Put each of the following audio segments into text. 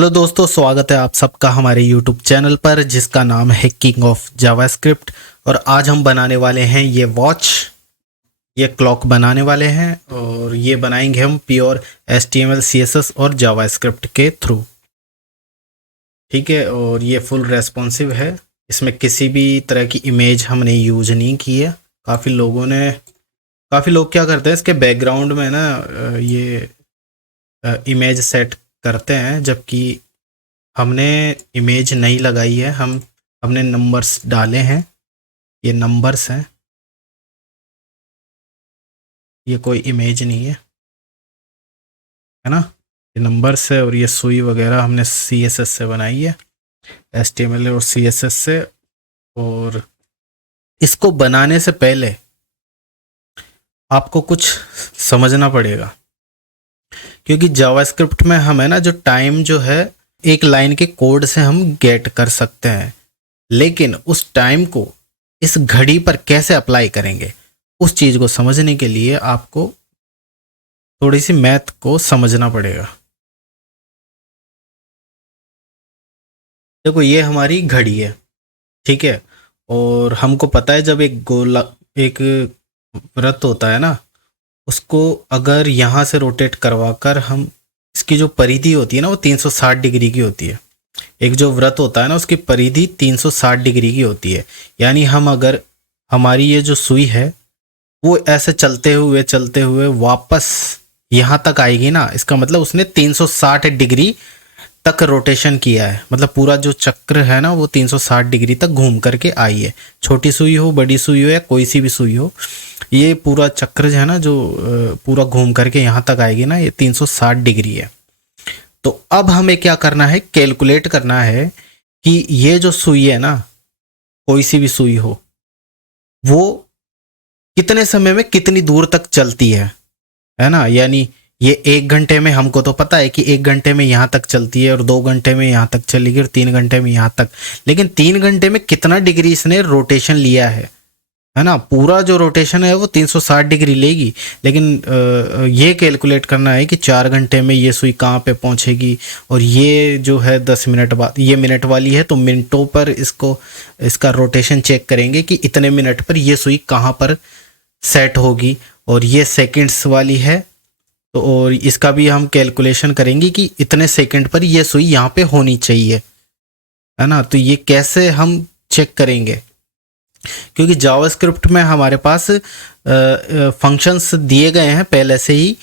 Hello दोस्तों, स्वागत है आप सबका हमारे यूट्यूब चैनल पर जिसका नाम है किंग ऑफ जावास्क्रिप्ट। और आज हम बनाने वाले हैं ये वॉच, ये क्लॉक बनाने वाले हैं और ये बनाएंगे हम प्योर HTML CSS और जावास्क्रिप्ट के थ्रू। ठीक है, और ये फुल रेस्पॉन्सिव है, इसमें किसी भी तरह की इमेज हमने यूज नहीं की है। काफ़ी लोग क्या करते हैं, इसके बैकग्राउंड में ना ये इमेज सेट करते हैं, जबकि हमने इमेज नहीं लगाई है। हमने नंबर्स डाले हैं, ये नंबर्स हैं, ये कोई इमेज नहीं है ना, ये नंबर्स है। और ये सुई वगैरह हमने CSS से बनाई है, HTML और CSS से। और इसको बनाने से पहले आपको कुछ समझना पड़ेगा, क्योंकि जावास्क्रिप्ट में हम है ना, जो टाइम जो है एक लाइन के कोड से हम गेट कर सकते हैं, लेकिन उस टाइम को इस घड़ी पर कैसे अप्लाई करेंगे, उस चीज़ को समझने के लिए आपको थोड़ी सी मैथ को समझना पड़ेगा। देखो, ये हमारी घड़ी है, ठीक है। और हमको पता है, जब एक वृत्त होता है ना, उसको अगर यहाँ से रोटेट करवा कर हम, इसकी जो परिधि होती है ना, वो 360 डिग्री की होती है। एक जो वृत्त होता है ना, उसकी परिधि 360 डिग्री की होती है। यानी हम अगर, हमारी ये जो सुई है वो ऐसे चलते हुए वापस यहाँ तक आएगी ना, इसका मतलब उसने 360 डिग्री तक रोटेशन किया है। मतलब पूरा जो चक्र है ना, वो 360 डिग्री तक घूम करके आई है। छोटी सुई हो, बड़ी सुई हो, या कोई सी भी सुई हो, ये पूरा चक्र जो है ना, जो पूरा घूम करके यहाँ तक आएगी ना, ये 360 डिग्री है। तो अब हमें क्या करना है, कैलकुलेट करना है कि ये जो सुई है ना, कोई सी भी सुई हो, वो कितने समय में कितनी दूर तक चलती है ना। यानी ये 1 घंटे में, हमको तो पता है कि 1 घंटे में यहाँ तक चलती है, और 2 घंटे में यहाँ तक चलेगी, और 3 घंटे में यहाँ तक। लेकिन 3 घंटे में कितना डिग्री इसने रोटेशन लिया है ना। पूरा जो रोटेशन है वो 360 डिग्री लेगी, लेकिन ये कैलकुलेट करना है कि 4 घंटे में ये सुई कहाँ पे पहुँचेगी। और ये जो है 10 मिनट बाद, ये मिनट वाली है, तो मिनटों पर इसका रोटेशन चेक करेंगे कि इतने मिनट पर ये सुई कहाँ पर सेट होगी। और ये सेकंड्स वाली है, तो और इसका भी हम कैलकुलेशन करेंगे कि इतने सेकंड पर ये सुई यहाँ पे होनी चाहिए, है ना। तो ये कैसे हम चेक करेंगे, क्योंकि जावास्क्रिप्ट में हमारे पास फंक्शंस दिए गए हैं पहले से ही,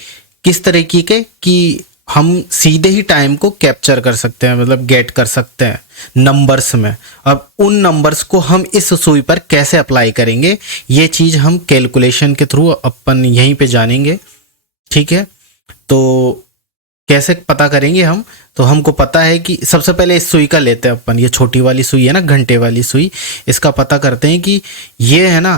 किस तरीके के कि हम सीधे ही टाइम को कैप्चर कर सकते हैं, मतलब गेट कर सकते हैं नंबर्स में। अब उन नंबर्स को हम इस सुई पर कैसे अप्लाई करेंगे, ये चीज़ हम कैलकुलेशन के थ्रू अपन यहीं पे जानेंगे, ठीक है। तो कैसे पता करेंगे हम, तो हमको पता है कि सबसे पहले इस सुई का लेते हैं अपन, ये छोटी वाली सुई है ना, घंटे वाली सुई, इसका पता करते हैं कि ये है ना,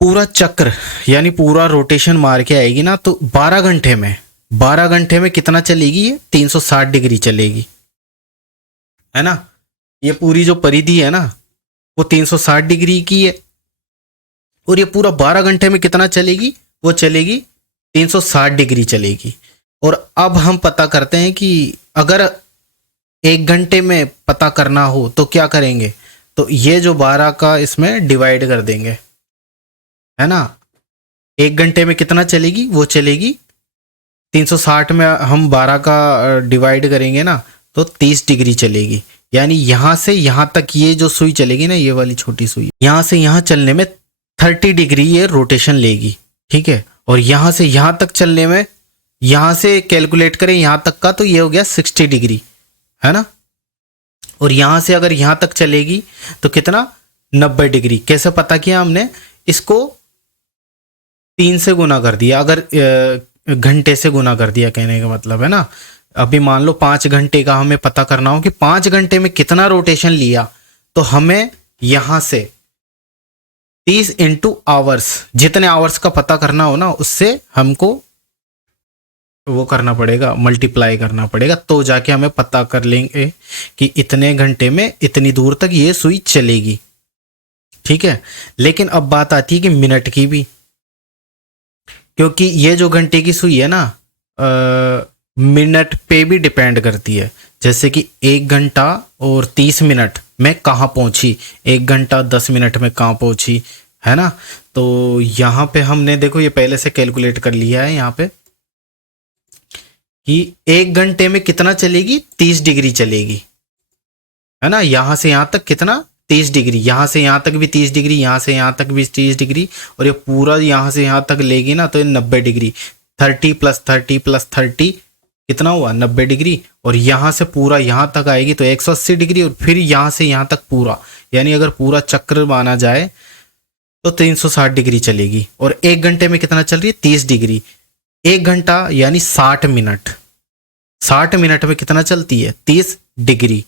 पूरा चक्र यानी पूरा रोटेशन मार के आएगी ना, तो 12 घंटे में कितना चलेगी, ये 360 डिग्री चलेगी, है ना। ये पूरी जो परिधि है ना, वो 360 डिग्री की है, और ये पूरा 12 घंटे में कितना चलेगी, वो चलेगी 360 डिग्री चलेगी। और अब हम पता करते हैं कि अगर 1 घंटे में पता करना हो तो क्या करेंगे, तो ये जो 12 का इसमें डिवाइड कर देंगे, है ना। 1 घंटे में कितना चलेगी, वो चलेगी 360 में हम 12 का डिवाइड करेंगे ना, तो 30 डिग्री चलेगी। यानी यहाँ से यहाँ तक ये जो सुई चलेगी ना, ये वाली छोटी सुई, यहाँ से यहाँ चलने में 30 डिग्री ये रोटेशन लेगी, ठीक है। और यहाँ से यहाँ तक चलने में, यहाँ से कैलकुलेट करें यहाँ तक का, तो ये हो गया 60 डिग्री, है ना। और यहाँ से अगर यहाँ तक चलेगी तो कितना, 90 डिग्री। कैसे पता किया हमने, इसको 3 से गुना कर दिया, अगर घंटे से गुना कर दिया, कहने का मतलब है ना। अभी मान लो 5 घंटे का हमें पता करना हो कि 5 घंटे में कितना रोटेशन लिया, तो हमें यहाँ से 30 इंटू आवर्स, जितने आवर्स का पता करना हो ना, उससे हमको वो करना पड़ेगा, मल्टीप्लाई करना पड़ेगा, तो जाके हमें पता कर लेंगे कि इतने घंटे में इतनी दूर तक ये सुई चलेगी, ठीक है। लेकिन अब बात आती है कि मिनट की भी, क्योंकि ये जो घंटे की सुई है ना, मिनट पे भी डिपेंड करती है। जैसे कि 1 घंटा और 30 मिनट में कहाँ पहुंची, 1 घंटा 10 मिनट में कहाँ पहुंची, है ना। तो यहाँ पे हमने देखो ये पहले से कैलकुलेट कर लिया है यहाँ पे कि 1 घंटे में कितना चलेगी, 30 डिग्री चलेगी, है ना। यहाँ से यहाँ तक कितना, 30 डिग्री, यहाँ से यहाँ तक भी 30 डिग्री, यहाँ से यहाँ तक भी 30 डिग्री, और ये पूरा यहाँ से यहाँ तक लेगी ना तो ये 90 डिग्री। 30 + 30 + 30 कितना हुआ, 90 डिग्री। और यहाँ से पूरा यहाँ तक आएगी तो 180 डिग्री, और फिर यहाँ से यहाँ तक पूरा, यानी अगर पूरा चक्र माना जाए तो 360 डिग्री चलेगी। और 1 घंटे में कितना चल रही है, 30 डिग्री। 1 घंटा यानी 60 मिनट, 60 मिनट में कितना चलती है, 30 डिग्री,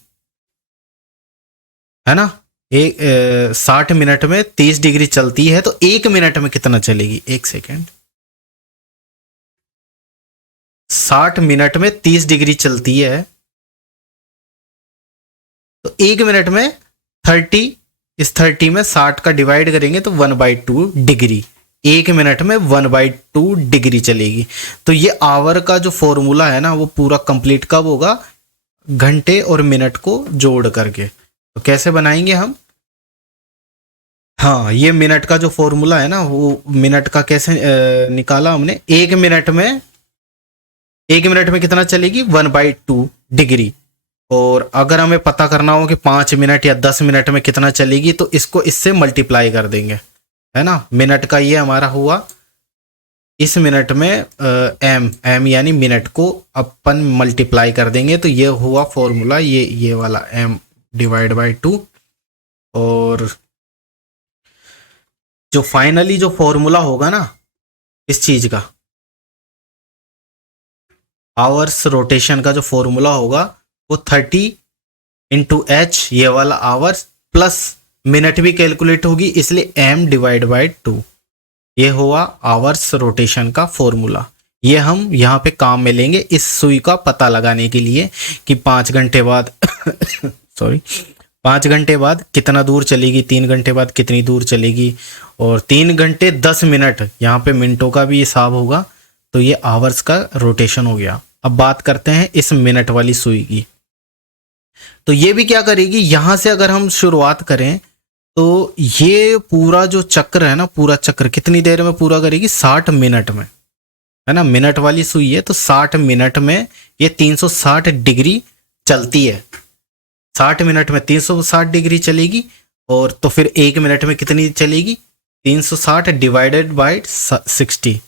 है ना। 60 मिनट में 30 डिग्री चलती है, तो 1 मिनट में कितना चलेगी, 1 सेकेंड। 60 मिनट में 30 डिग्री चलती है, तो 1 मिनट में 30, इस 30 में 60 का डिवाइड करेंगे तो 1/2 डिग्री। 1 मिनट में 1/2 डिग्री चलेगी। तो ये आवर का जो फॉर्मूला है ना वो पूरा कंप्लीट कब होगा, घंटे और मिनट को जोड़ करके। तो कैसे बनाएंगे हम, हाँ ये मिनट का जो फॉर्मूला है ना वो मिनट का कैसे निकाला हमने। 1 मिनट में कितना चलेगी, 1/2 डिग्री। और अगर हमें पता करना हो कि 5 मिनट या 10 मिनट में कितना चलेगी तो इसको इससे मल्टीप्लाई कर देंगे, है ना। मिनट का ये हमारा हुआ, इस मिनट में एम यानी मिनट को अपन मल्टीप्लाई कर देंगे तो ये हुआ फॉर्मूला, ये वाला m/2। और जो फाइनली जो फॉर्मूला होगा ना इस चीज का, आवर्स रोटेशन का जो फॉर्मूला होगा वो 30 × h, ये वाला आवर्स प्लस मिनट भी कैलकुलेट होगी, इसलिए m/2। ये हुआ आवर्स रोटेशन का फॉर्मूला। ये हम यहाँ पे काम में लेंगे इस सुई का पता लगाने के लिए कि 5 घंटे बाद सॉरी 5 घंटे बाद कितना दूर चलेगी, 3 घंटे बाद कितनी दूर चलेगी, और 3 घंटे 10 मिनट, यहाँ पे मिनटों का भी हिसाब होगा। तो ये आवर्स का रोटेशन हो गया। अब बात करते हैं इस मिनट वाली सुई की। तो ये भी क्या करेगी, यहां से अगर हम शुरुआत करें तो ये पूरा जो चक्र है ना, पूरा चक्र कितनी देर में पूरा करेगी, 60 मिनट में, है ना। मिनट वाली सुई है तो 60 मिनट में ये 360 डिग्री चलती है। 60 मिनट में 360 डिग्री चलेगी, और तो फिर 1 मिनट में कितनी चलेगी, 360 डिवाइडेड बाय 60।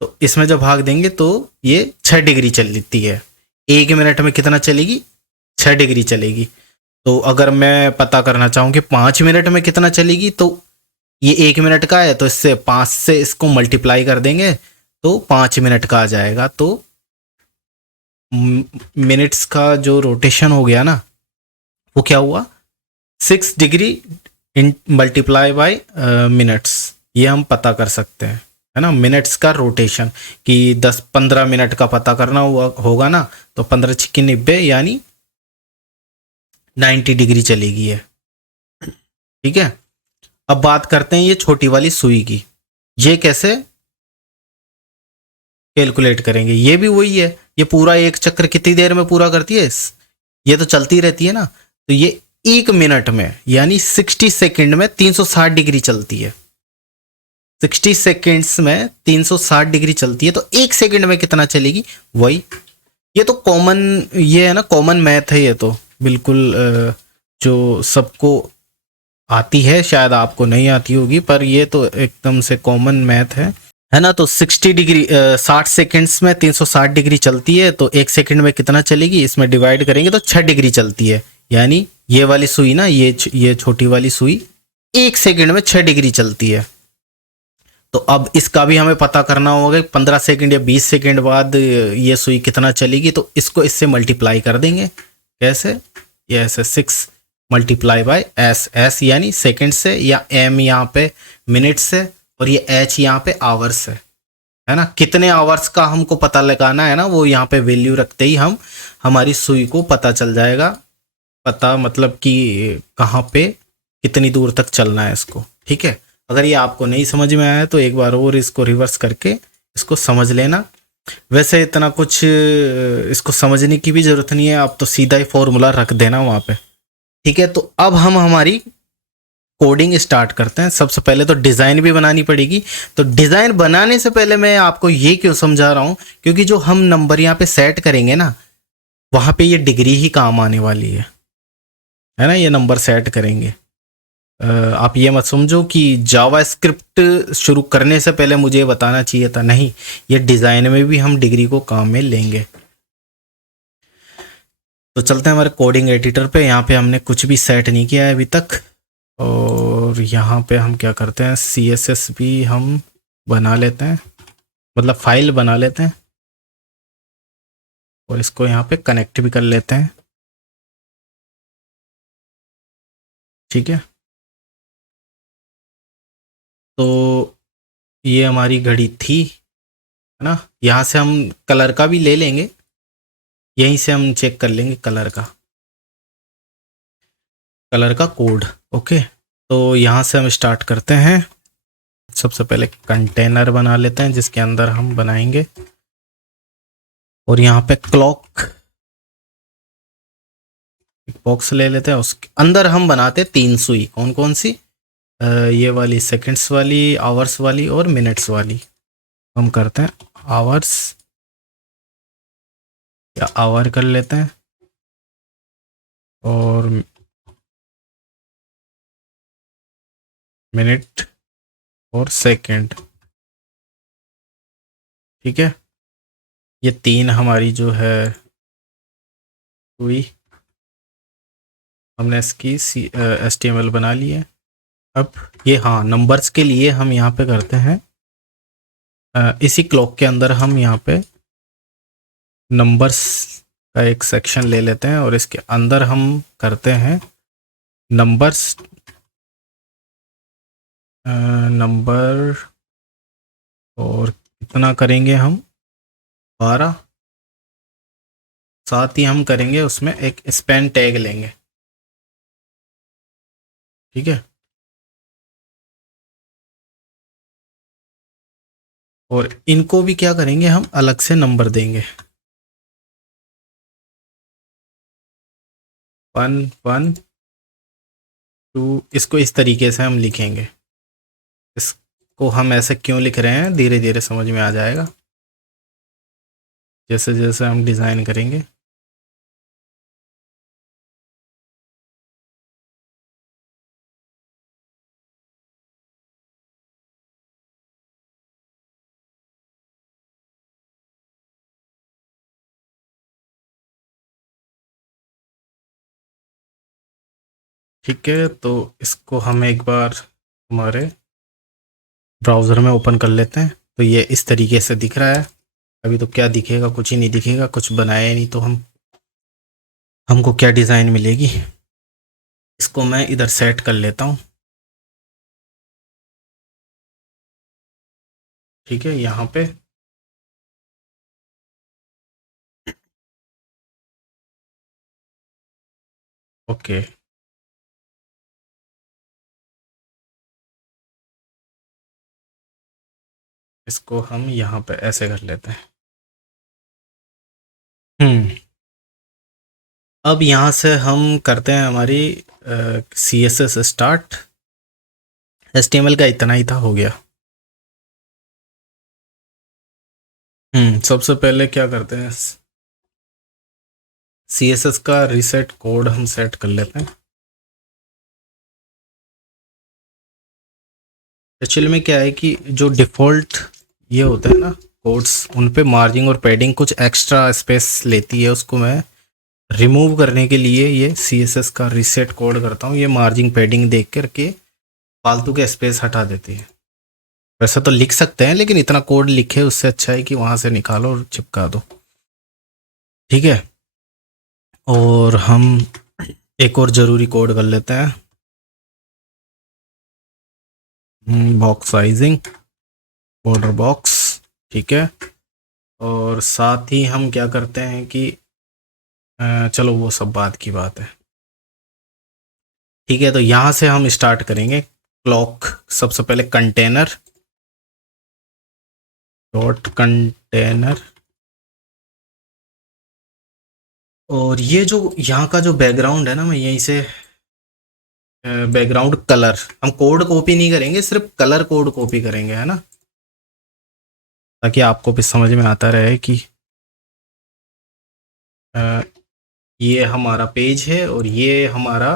तो इसमें जब भाग देंगे तो ये 6 डिग्री चलती है। 1 मिनट में कितना चलेगी, 6 डिग्री चलेगी। तो अगर मैं पता करना चाहूँ कि 5 मिनट में कितना चलेगी, तो ये 1 मिनट का है तो इससे 5 से इसको मल्टीप्लाई कर देंगे तो 5 मिनट का आ जाएगा। तो मिनट्स का जो रोटेशन हो गया ना वो क्या हुआ, 6 डिग्री मल्टीप्लाई बाय मिनट्स, ये हम पता कर सकते हैं, है ना। मिनट्स का रोटेशन कि 10-15 मिनट का पता करना होगा ना, तो 15 × 90 यानी 90 डिग्री चलेगी है, ठीक है। अब बात करते हैं ये छोटी वाली सुई की। ये कैसे कैलकुलेट करेंगे, ये भी वही है। ये पूरा एक चक्र कितनी देर में पूरा करती है, ये तो चलती रहती है ना। तो ये 1 मिनट में यानी 60 सेकंड में 360 डिग्री चलती है। 60 सेकेंड्स में 360 डिग्री चलती है, तो 1 सेकंड में कितना चलेगी, वही। ये तो कॉमन, ये है ना कॉमन मैथ है, ये तो बिल्कुल जो सबको आती है, शायद आपको नहीं आती होगी, पर ये तो एकदम से कॉमन मैथ है ना। तो 60 सेकेंड्स में 360 डिग्री चलती है, तो 1 सेकंड में कितना चलेगी, इसमें डिवाइड करेंगे तो 6 डिग्री चलती है। यानी ये वाली सुई ना, ये छोटी वाली सुई 1 सेकंड में 6 डिग्री चलती है। तो अब इसका भी हमें पता करना होगा 15 सेकंड या 20 सेकंड बाद ये सुई कितना चलेगी, तो इसको इससे मल्टीप्लाई कर देंगे। कैसे, ये ऐसे 6 मल्टीप्लाई बाय एस यानी सेकंड से, या एम यहाँ पे मिनट से, और ये एच यहाँ पे आवर्स है ना। कितने आवर्स का हमको पता लगाना है ना, वो यहाँ पे वैल्यू रखते ही हम हमारी सुई को पता चल जाएगा। पता मतलब कि कहाँ पे कितनी दूर तक चलना है इसको, ठीक है। अगर ये आपको नहीं समझ में आया तो एक बार और इसको रिवर्स करके इसको समझ लेना। वैसे इतना कुछ इसको समझने की भी ज़रूरत नहीं है, आप तो सीधा ही फॉर्मूला रख देना वहाँ पे। ठीक है, तो अब हम हमारी कोडिंग स्टार्ट करते हैं। सबसे पहले तो डिज़ाइन भी बनानी पड़ेगी। तो डिज़ाइन बनाने से पहले मैं आपको ये क्यों समझा रहा हूँ, क्योंकि जो हम नंबर यहाँ पे सेट करेंगे ना, वहाँ पे ये डिग्री ही काम आने वाली है ना, ये नंबर सेट करेंगे। आप ये मत समझो कि जावा स्क्रिप्ट शुरू करने से पहले मुझे बताना चाहिए था, नहीं, ये डिज़ाइन में भी हम डिग्री को काम में लेंगे। तो चलते हैं हमारे कोडिंग एडिटर पे। यहाँ पे हमने कुछ भी सेट नहीं किया है अभी तक, और यहाँ पे हम क्या करते हैं, CSS भी हम बना लेते हैं, मतलब फाइल बना लेते हैं, और इसको यहाँ पे कनेक्ट भी कर लेते हैं। ठीक है, तो ये हमारी घड़ी थी, है ना। यहाँ से हम कलर का भी ले लेंगे, यहीं से हम चेक कर लेंगे कलर का कोड। ओके, तो यहाँ से हम स्टार्ट करते हैं। सबसे पहले कंटेनर बना लेते हैं जिसके अंदर हम बनाएंगे, और यहाँ पे क्लॉक बॉक्स ले लेते हैं, उसके अंदर हम बनाते हैं 3 सुई। कौन कौन सी? ये वाली सेकंड्स वाली, आवर्स वाली और मिनट्स वाली। हम करते हैं आवर्स, या आवर कर लेते हैं, और मिनट और सेकंड। ठीक है, ये 3 हमारी जो है हुई, हमने इसकी HTML बना ली है। अब ये, हाँ, नंबर्स के लिए हम यहाँ पे करते हैं, इसी क्लॉक के अंदर हम यहाँ पे नंबर्स का एक सेक्शन ले लेते हैं, और इसके अंदर हम करते हैं नंबर्स, नंबर, और कितना करेंगे हम, 12। साथ ही हम करेंगे उसमें एक स्पैन टैग लेंगे। ठीक है, और इनको भी क्या करेंगे, हम अलग से नंबर देंगे, 1 1 2। इसको इस तरीके से हम लिखेंगे। इसको हम ऐसे क्यों लिख रहे हैं, धीरे धीरे समझ में आ जाएगा जैसे जैसे हम डिज़ाइन करेंगे। ठीक है, तो इसको हम एक बार हमारे ब्राउज़र में ओपन कर लेते हैं। तो ये इस तरीके से दिख रहा है। अभी तो क्या दिखेगा, कुछ ही नहीं दिखेगा, कुछ बनाया ही नहीं, तो हमको क्या डिज़ाइन मिलेगी। इसको मैं इधर सेट कर लेता हूँ। ठीक है, यहाँ पे ओके, इसको हम यहाँ पे ऐसे कर लेते हैं। अब यहाँ से हम करते हैं हमारी CSS स्टार्ट। HTML का इतना ही था, हो गया। सबसे पहले क्या करते हैं, CSS का रीसेट कोड हम सेट कर लेते हैं। एक्चुअली में क्या है कि जो डिफ़ॉल्ट ये होता है ना कोड्स, उन पे मार्जिंग और पैडिंग कुछ एक्स्ट्रा स्पेस लेती है। उसको मैं रिमूव करने के लिए ये CSS का रीसेट कोड करता हूँ। ये मार्जिंग पैडिंग देख करके फालतू के स्पेस हटा देती है। वैसे तो लिख सकते हैं, लेकिन इतना कोड लिखे उससे अच्छा है कि वहाँ से निकालो और चिपका दो। ठीक है, और हम एक और ज़रूरी कोड कर लेते हैं, बॉक्स साइजिंग, बॉर्डर बॉक्स। ठीक है, और साथ ही हम क्या करते हैं कि चलो वो सब बात की बात है। ठीक है, तो यहाँ से हम स्टार्ट करेंगे क्लॉक। सबसे पहले कंटेनर डॉट कंटेनर और ये जो यहाँ का जो बैकग्राउंड है ना, मैं यहीं से बैकग्राउंड कलर, हम कोड कॉपी नहीं करेंगे, सिर्फ कलर कोड कॉपी करेंगे, है ना, ताकि आपको भी समझ में आता रहे कि अ, ये हमारा पेज है और ये हमारा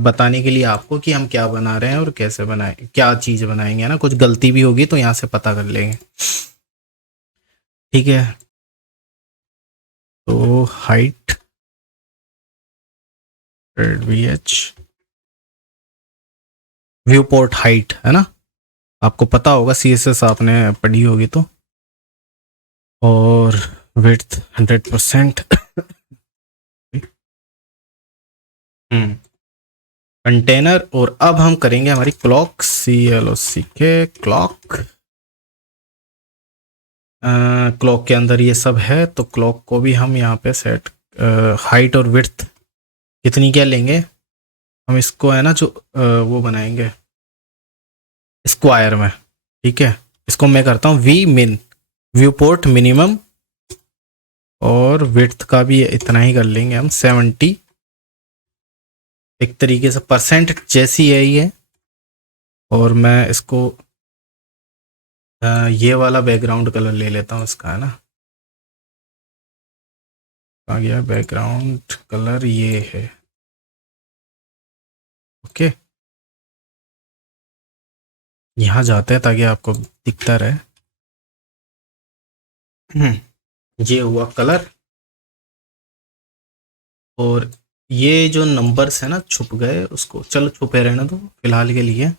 बताने के लिए आपको कि हम क्या बना रहे हैं और कैसे बनाए, क्या चीज़ बनाएंगे, है ना, कुछ गलती भी होगी तो यहाँ से पता कर लेंगे। ठीक है, तो height V H, view port height, है ना, आपको पता होगा, CSS आपने पढ़ी होगी तो। और विड्थ 100%। कंटेनर। और अब हम करेंगे हमारी क्लॉक, CLOCK क्लॉक। क्लॉक के अंदर ये सब है, तो क्लॉक को भी हम यहाँ पे सेट, हाइट और विड्थ कितनी क्या लेंगे हम, इसको है ना जो वो बनाएंगे स्क्वायर में। ठीक है, इसको मैं करता हूँ वी मिन, व्यू पोर्ट मिनिमम, और विड्थ का भी इतना ही कर लेंगे हम 70, एक तरीके से परसेंट जैसी है ये। और मैं इसको ये वाला बैकग्राउंड कलर ले लेता हूँ इसका, है ना, आ गया बैकग्राउंड कलर, ये है। ओके, यहाँ जाते हैं ताकि आपको दिखता रहे। ये हुआ कलर। और ये जो नंबर्स है ना छुप गए, उसको चलो छुपे रहने दो फिलहाल के लिए।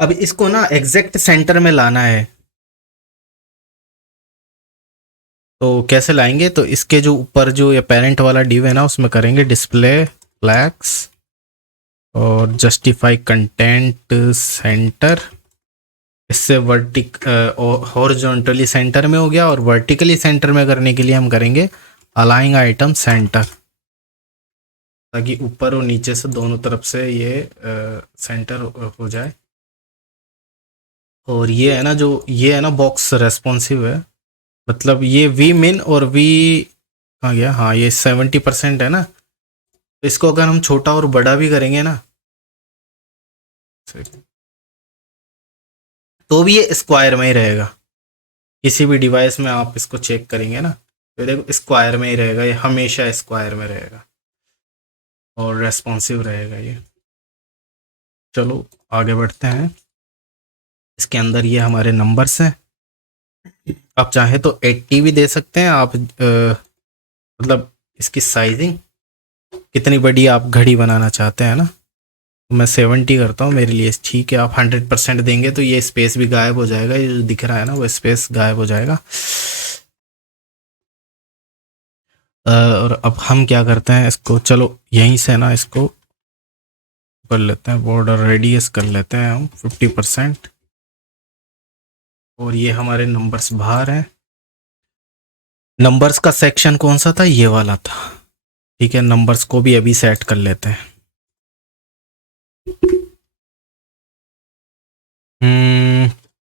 अब इसको ना एग्जैक्ट सेंटर में लाना है, तो कैसे लाएंगे, तो इसके जो ऊपर जो ये पेरेंट वाला डिव है ना, उसमें करेंगे डिस्प्ले फ्लैग्स और जस्टिफाई कंटेंट सेंटर। इससे वर्टिक हॉरिजॉन्टली सेंटर में हो गया, और वर्टिकली सेंटर में करने के लिए हम करेंगे अलाइंग आइटम सेंटर, ताकि ऊपर और नीचे से दोनों तरफ से ये सेंटर हो जाए। और ये है ना जो ये है ना बॉक्स रेस्पॉन्सिव है, मतलब ये वी मिन और वी कहाँ गया, हाँ ये 70% है ना, तो इसको अगर हम छोटा और बड़ा भी करेंगे ना, तो भी ये स्क्वायर में ही रहेगा। किसी भी डिवाइस में आप इसको चेक करेंगे ना, तो देखो स्क्वायर में ही रहेगा, ये हमेशा स्क्वायर में रहेगा और रेस्पॉन्सिव रहेगा ये। चलो आगे बढ़ते हैं। इसके अंदर ये हमारे नंबर्स हैं, आप चाहे तो 80 भी दे सकते हैं आप, मतलब इसकी साइजिंग कितनी बड़ी आप घड़ी बनाना चाहते हैं ना, तो मैं 70 करता हूँ, मेरे लिए ठीक है। आप 100% देंगे तो ये स्पेस भी गायब हो जाएगा, ये जो दिख रहा है ना वो स्पेस गायब हो जाएगा। और अब हम क्या करते हैं, इसको चलो यहीं से ना इसको कर लेते हैं, बॉर्डर रेडियस कर लेते हैं हम 50%। और ये हमारे नंबर्स बाहर हैं। नंबर्स का सेक्शन कौन सा था, ये वाला था। ठीक है, नंबर्स को भी अभी सेट कर लेते हैं।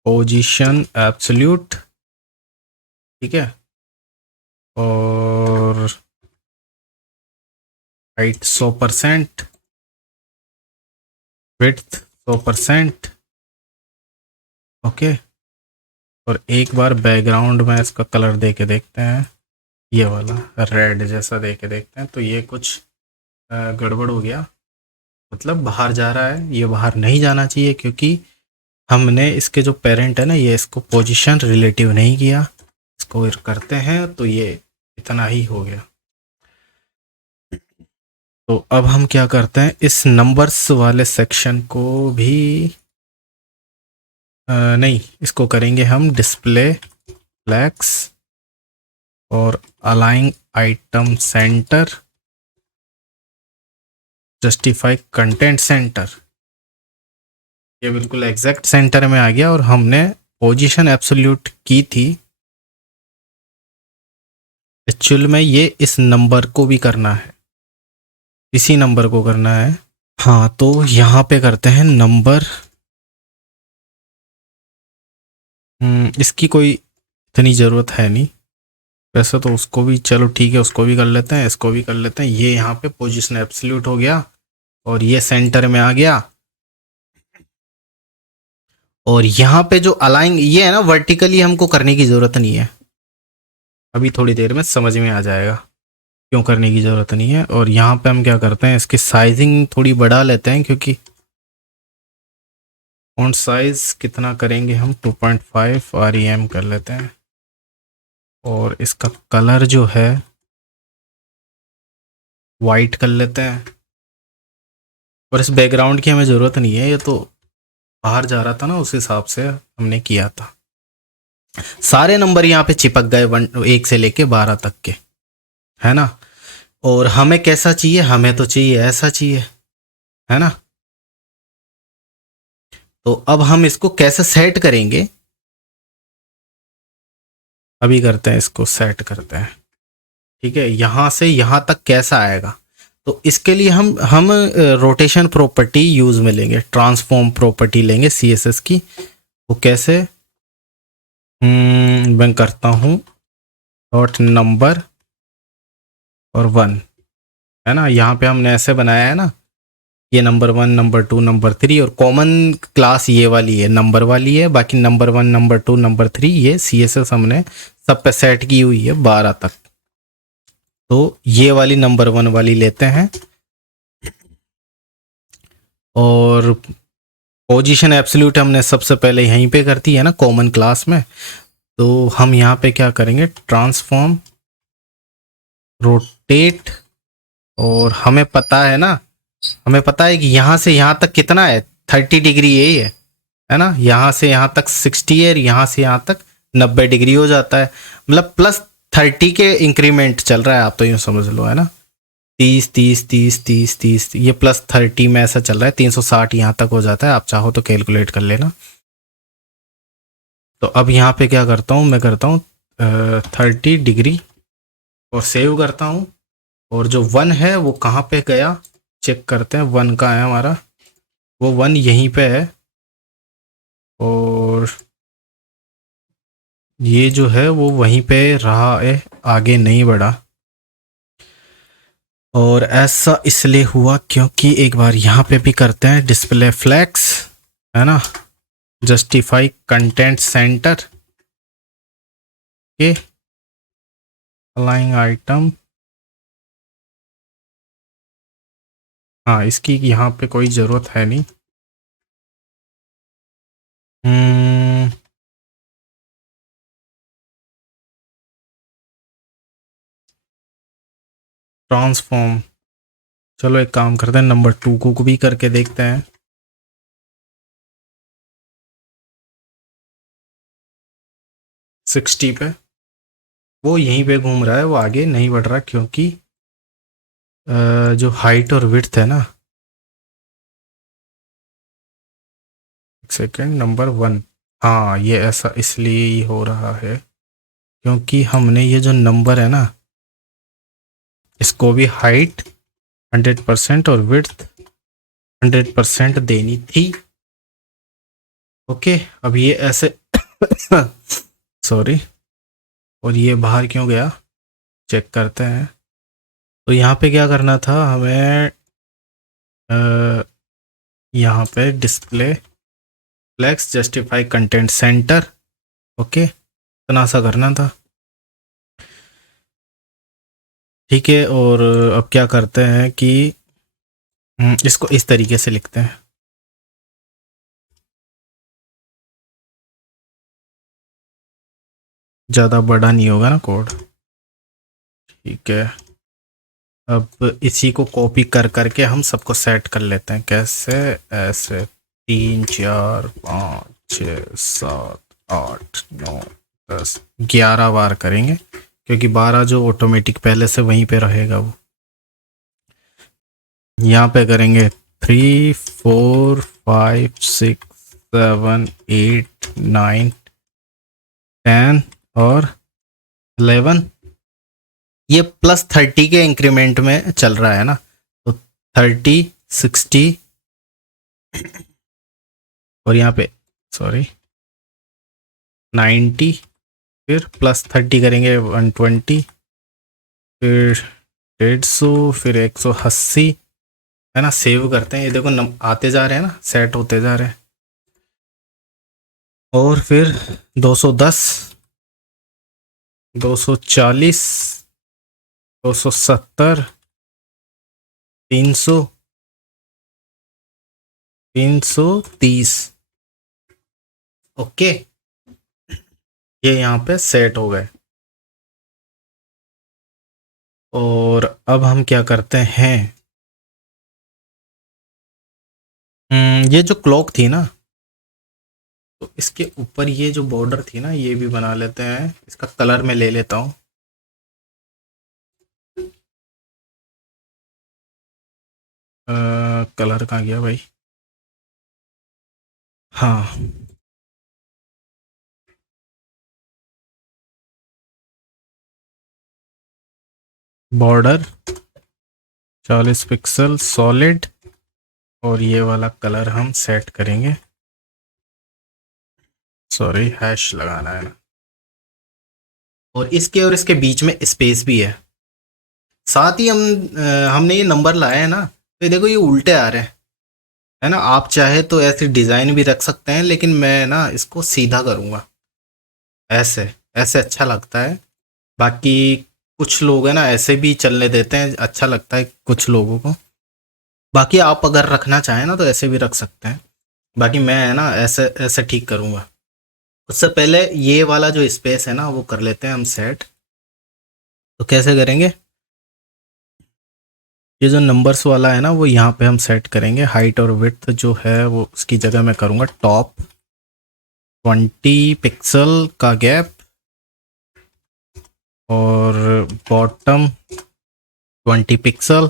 पोजीशन एब्सोल्यूट, ठीक है, और हाइट 100%, विड्थ 100%। ओके, और एक बार बैकग्राउंड में इसका कलर दे के देखते हैं, ये वाला रेड जैसा दे के देखते हैं, तो ये कुछ गड़बड़ हो गया, मतलब बाहर जा रहा है, ये बाहर नहीं जाना चाहिए, क्योंकि हमने इसके जो पेरेंट है ना, ये इसको पोजीशन रिलेटिव नहीं किया। इसको करते हैं तो ये इतना ही हो गया। तो अब हम क्या करते हैं, इस नंबर्स वाले सेक्शन को भी नहीं, इसको करेंगे हम डिस्प्ले फ्लैग्स और align item centre, justify content centre. ये बिल्कुल एग्जैक्ट सेंटर में आ गया, और हमने पोजीशन एब्सोल्यूट की थी, एक्चुअल में ये इस नंबर को भी करना है, इसी नंबर को करना है। हाँ, तो यहाँ पे करते हैं नंबर, इसकी कोई इतनी ज़रूरत है नहीं, वैसे तो उसको भी चलो ठीक है, उसको भी कर लेते हैं, इसको भी कर लेते हैं। ये यहाँ पे पोजीशन एब्सोल्यूट हो गया और ये सेंटर में आ गया। और यहाँ पे जो अलाइन ये है ना, वर्टिकली हमको करने की ज़रूरत नहीं है। अभी थोड़ी देर में समझ में आ जाएगा क्यों करने की ज़रूरत नहीं है। और यहाँ पे हम क्या करते हैं, इसकी साइजिंग थोड़ी बढ़ा लेते हैं, क्योंकि फॉन्ट साइज कितना करेंगे हम, 2.5 REM कर लेते हैं। और इसका कलर जो है वाइट कर लेते हैं। और इस बैकग्राउंड की हमें ज़रूरत नहीं है, ये तो बाहर जा रहा था ना, उस हिसाब से हमने किया था। सारे नंबर यहाँ पे चिपक गए 1 से लेके 12 तक के, है ना। और हमें कैसा चाहिए, हमें तो चाहिए ऐसा चाहिए, है ना। तो अब हम इसको कैसे सेट करेंगे, अभी करते हैं, इसको सेट करते हैं। ठीक है, यहाँ से यहाँ तक कैसा आएगा, तो इसके लिए हम रोटेशन प्रॉपर्टी यूज में लेंगे, ट्रांसफॉर्म प्रॉपर्टी लेंगे CSS की। वो कैसे, मैं करता हूँ डॉट नंबर और 1, है ना। यहाँ पे हमने ऐसे बनाया है ना, ये नंबर 1, नंबर 2, नंबर 3, और कॉमन क्लास ये वाली है, नंबर वाली है। बाकी नंबर 1, नंबर 2, नंबर 3 ये CSS हमने सब पे सेट की हुई है 12 तक। तो ये वाली नंबर 1 वाली लेते हैं। और पोजीशन एब्सोल्यूट हमने सबसे पहले यहीं पे करती है ना, कॉमन क्लास में। तो हम यहाँ पे क्या करेंगे, ट्रांसफॉर्म रोटेट। और हमें पता है ना, हमें पता है कि यहाँ से यहाँ तक कितना है, 30 डिग्री यही है ना। यहाँ से यहाँ तक 60 है, यहाँ से यहाँ तक 90 डिग्री हो जाता है। मतलब +30 के इंक्रीमेंट चल रहा है, आप तो यूँ समझ लो, है ना। 30 30 30 30 30, ये +30 में ऐसा चल रहा है, 360 यहाँ तक हो जाता है। आप चाहो तो कैलकुलेट कर लेना। तो अब यहाँ पे क्या करता हूँ, मैं करता हूँ 30 डिग्री और सेव करता हूँ। और जो 1 है वो कहाँ पे गया, चेक करते हैं। 1 का है हमारा, वो 1 यहीं पे है। और ये जो है वो वहीं पे रहा है, आगे नहीं बढ़ा। और ऐसा इसलिए हुआ क्योंकि एक बार यहाँ पे भी करते हैं डिस्प्ले फ्लैक्स, है ना, जस्टिफाई कंटेंट सेंटर के अलाइन आइटम। हाँ, इसकी यहाँ पे कोई ज़रूरत है नहीं। ट्रांसफॉर्म, चलो एक काम करते हैं, नंबर 2 को भी करके देखते हैं। सिक्सटी पे वो यहीं पे घूम रहा है, वो आगे नहीं बढ़ रहा, क्योंकि जो हाइट और विड्थ है ना, एक सेकेंड, नंबर 1, हाँ ये ऐसा इसलिए ही हो रहा है क्योंकि हमने ये जो नंबर है ना, इसको भी हाइट 100% और विड्थ 100% देनी थी। ओके, अब ये ऐसे सॉरी, और ये बाहर क्यों गया, चेक करते हैं। तो यहाँ पे क्या करना था हमें, यहाँ पे display flex justify content center, okay, इतना सा करना था। ठीक है, और अब क्या करते हैं कि इसको इस तरीके से लिखते हैं, ज़्यादा बड़ा नहीं होगा ना कोड। ठीक है, अब इसी को कॉपी कर करके हम सबको सेट कर लेते हैं। कैसे, ऐसे 3 4 5 6 7 8 9 10 11 बार करेंगे, क्योंकि 12 जो ऑटोमेटिक पहले से वहीं पे रहेगा। वो यहाँ पे करेंगे 3 4 5 6 7 8 9 10 और 11। ये +30 के इंक्रीमेंट में चल रहा है ना, तो 30 60 और यहाँ पे सॉरी 90 फिर +30 करेंगे 120, फिर 150, फिर 180, है ना। सेव करते हैं, ये देखो आते जा रहे हैं ना, सेट होते जा रहे हैं। और फिर 210, 240, 270, 300, 330। ओके, ये यहाँ पे सेट हो गए। और अब हम क्या करते हैं, ये जो क्लॉक थी ना, तो इसके ऊपर ये जो बॉर्डर थी ना, ये भी बना लेते हैं। इसका कलर मैं ले लेता हूँ। कलर कहाँ गया भाई? हाँ, बॉर्डर 40 पिक्सल सॉलिड, और ये वाला कलर हम सेट करेंगे। सॉरी, हैश लगाना है ना। और इसके बीच में स्पेस भी है। साथ ही हमने ये नंबर लाया है ना, तो ये देखो ये उल्टे आ रहे हैं, है ना। आप चाहे तो ऐसे डिज़ाइन भी रख सकते हैं, लेकिन मैं ना इसको सीधा करूँगा। ऐसे ऐसे अच्छा लगता है। बाकी कुछ लोग हैं ना ऐसे भी चलने देते हैं, अच्छा लगता है कुछ लोगों को। बाकी आप अगर रखना चाहें ना तो ऐसे भी रख सकते हैं। बाकी मैं है ना ऐसे ऐसे ठीक करूँगा। उससे पहले ये वाला जो स्पेस है ना वो कर लेते हैं हम सेट। तो कैसे करेंगे, ये जो नंबर्स वाला है ना वो यहाँ पे हम सेट करेंगे। हाइट और विड्थ जो है वो उसकी जगह मैं करूँगा टॉप 20 पिक्सल का गैप, और बॉटम 20 पिक्सल,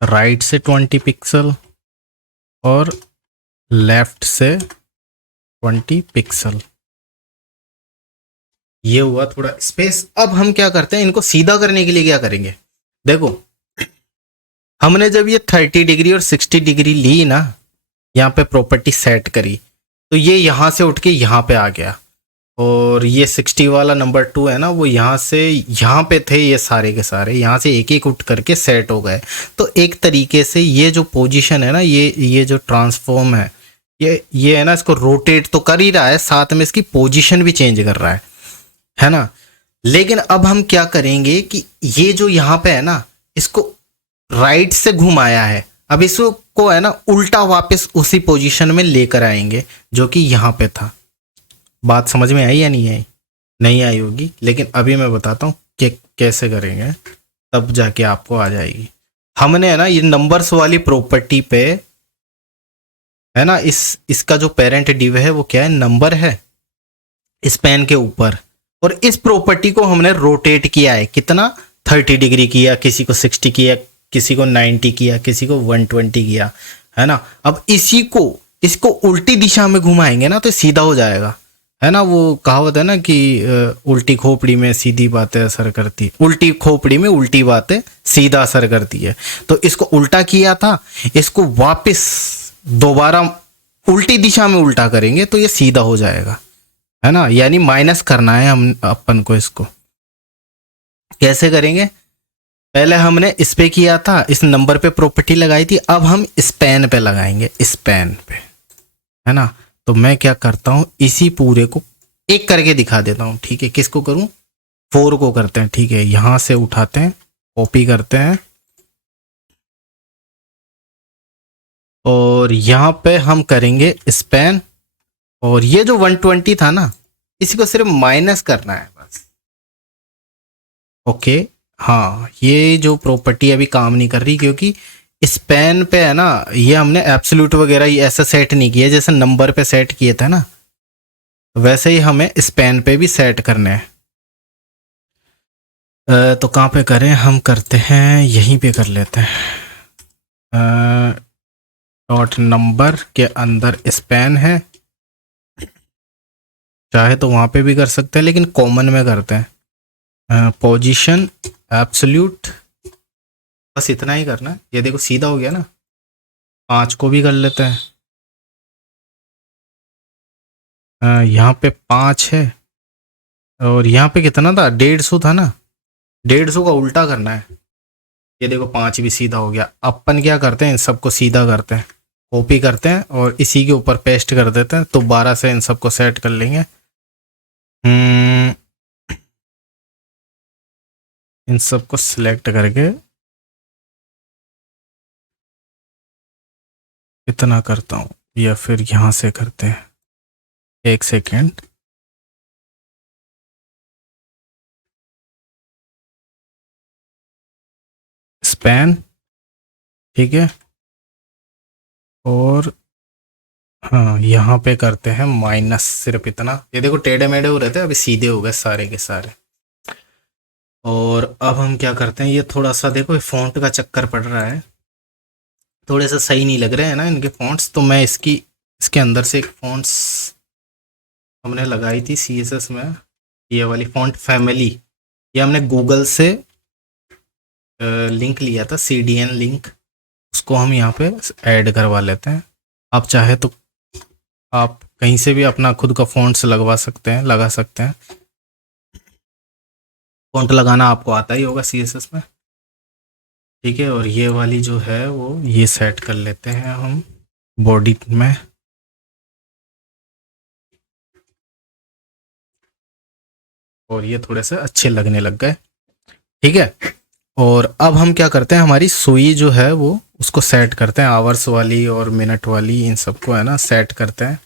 राइट से 20 पिक्सल, और लेफ्ट से 20 पिक्सल। ये हुआ थोड़ा स्पेस। अब हम क्या करते हैं, इनको सीधा करने के लिए क्या करेंगे, देखो हमने जब ये 30 डिग्री और 60 डिग्री ली ना, यहाँ पे प्रॉपर्टी सेट करी, तो ये यहाँ से उठ के यहाँ पे आ गया। और ये 60 वाला नंबर 2 है ना, वो यहाँ से यहाँ पे थे, ये सारे के सारे यहाँ से एक एक उठ करके सेट हो गए। तो एक तरीके से ये जो पोजीशन है ना, ये जो ट्रांसफॉर्म है, ये है ना, इसको रोटेट तो कर ही रहा है, साथ में इसकी पोजीशन भी चेंज कर रहा है ना। लेकिन अब हम क्या करेंगे कि ये जो यहाँ पे है ना, इसको राइट से घुमाया है, अब इसको है ना उल्टा वापस उसी पोजीशन में लेकर आएंगे जो कि यहाँ पे था। बात समझ में आई या नहीं आई? नहीं आई होगी, लेकिन अभी मैं बताता हूँ कि कैसे करेंगे, तब जाके आपको आ जाएगी। हमने है ना ये नंबर्स वाली प्रॉपर्टी पे है ना, इसका जो पेरेंट डिव है वो क्या है, नंबर है, स्पैन के ऊपर। और इस प्रॉपर्टी को हमने रोटेट किया है, कितना, 30 डिग्री किया, किसी को 60 किया, किसी को 90 किया, किसी को 120 किया, है ना। अब इसको उल्टी दिशा में घुमाएंगे ना तो सीधा हो जाएगा, है ना। वो कहावत है ना कि उल्टी खोपड़ी में सीधी बातें असर करती, उल्टी खोपड़ी में उल्टी बातें सीधा असर करती है। तो इसको उल्टा किया था, इसको वापस दोबारा उल्टी दिशा में उल्टा करेंगे तो ये सीधा हो जाएगा, है ना। यानी माइनस करना है हम अपन को। इसको कैसे करेंगे, पहले हमने इस पे किया था, इस नंबर पे प्रॉपर्टी लगाई थी, अब हम स्पैन पे लगाएंगे, स्पैन पे, है ना। तो मैं क्या करता हूँ, इसी पूरे को एक करके दिखा देता हूँ, ठीक है। किसको करूँ, 4 को करते हैं, ठीक है। यहाँ से उठाते हैं, कॉपी करते हैं, और यहाँ पे हम करेंगे स्पैन। और ये जो 120 था ना, इसी को सिर्फ माइनस करना है बस। ओके, हाँ, ये जो प्रॉपर्टी अभी काम नहीं कर रही, क्योंकि स्पैन पे है ना, ये हमने एब्सोल्यूट वगैरह ये ऐसा सेट नहीं किया, जैसे नंबर पे सेट किए थे ना, वैसे ही हमें स्पैन पे भी सेट करने हैं। तो कहाँ पे करें, हम करते हैं यहीं पे कर लेते हैं। डॉट नंबर के अंदर स्पैन है, चाहे तो वहाँ पे भी कर सकते हैं, लेकिन कॉमन में करते हैं। पोजीशन एब्सोल्यूट, बस इतना ही करना है। ये देखो सीधा हो गया ना। 5 को भी कर लेते हैं, यहाँ पे 5 है और यहाँ पे कितना था, 150 था ना, 150 का उल्टा करना है। ये देखो 5 भी सीधा हो गया। अपन क्या करते हैं, इन सबको सीधा करते हैं, कॉपी करते हैं और इसी के ऊपर पेस्ट कर देते हैं, तो 12 से इन सबको सेट कर लेंगे। इन सबको सिलेक्ट करके इतना करता हूँ, या फिर यहाँ से करते हैं, एक सेकेंड। स्पैन, ठीक है, और हाँ यहाँ पे करते हैं माइनस, सिर्फ इतना। ये देखो टेढ़े मेढ़े हो रहे थे, अभी सीधे हो गए सारे के सारे। और अब हम क्या करते हैं, ये थोड़ा सा देखो फॉन्ट का चक्कर पड़ रहा है, थोड़े से सही नहीं लग रहे हैं ना इनके फॉन्ट्स, तो मैं इसके अंदर से एक फॉन्ट्स हमने लगाई थी CSS में, ये वाली फॉन्ट फैमिली, ये हमने गूगल से लिंक लिया था, CDN लिंक, उसको हम यहाँ पे ऐड करवा लेते हैं। आप चाहे तो आप कहीं से भी अपना खुद का फॉन्ट्स लगवा सकते हैं, लगा सकते हैं। फॉन्ट लगाना आपको आता ही होगा CSS में, ठीक है। और ये वाली जो है वो ये सेट कर लेते हैं हम बॉडी में, और ये थोड़े से अच्छे लगने लग गए, ठीक है। और अब हम क्या करते हैं, हमारी सुई जो है वो उसको सेट करते हैं, आवर्स वाली और मिनट वाली, इन सबको है ना सेट करते हैं।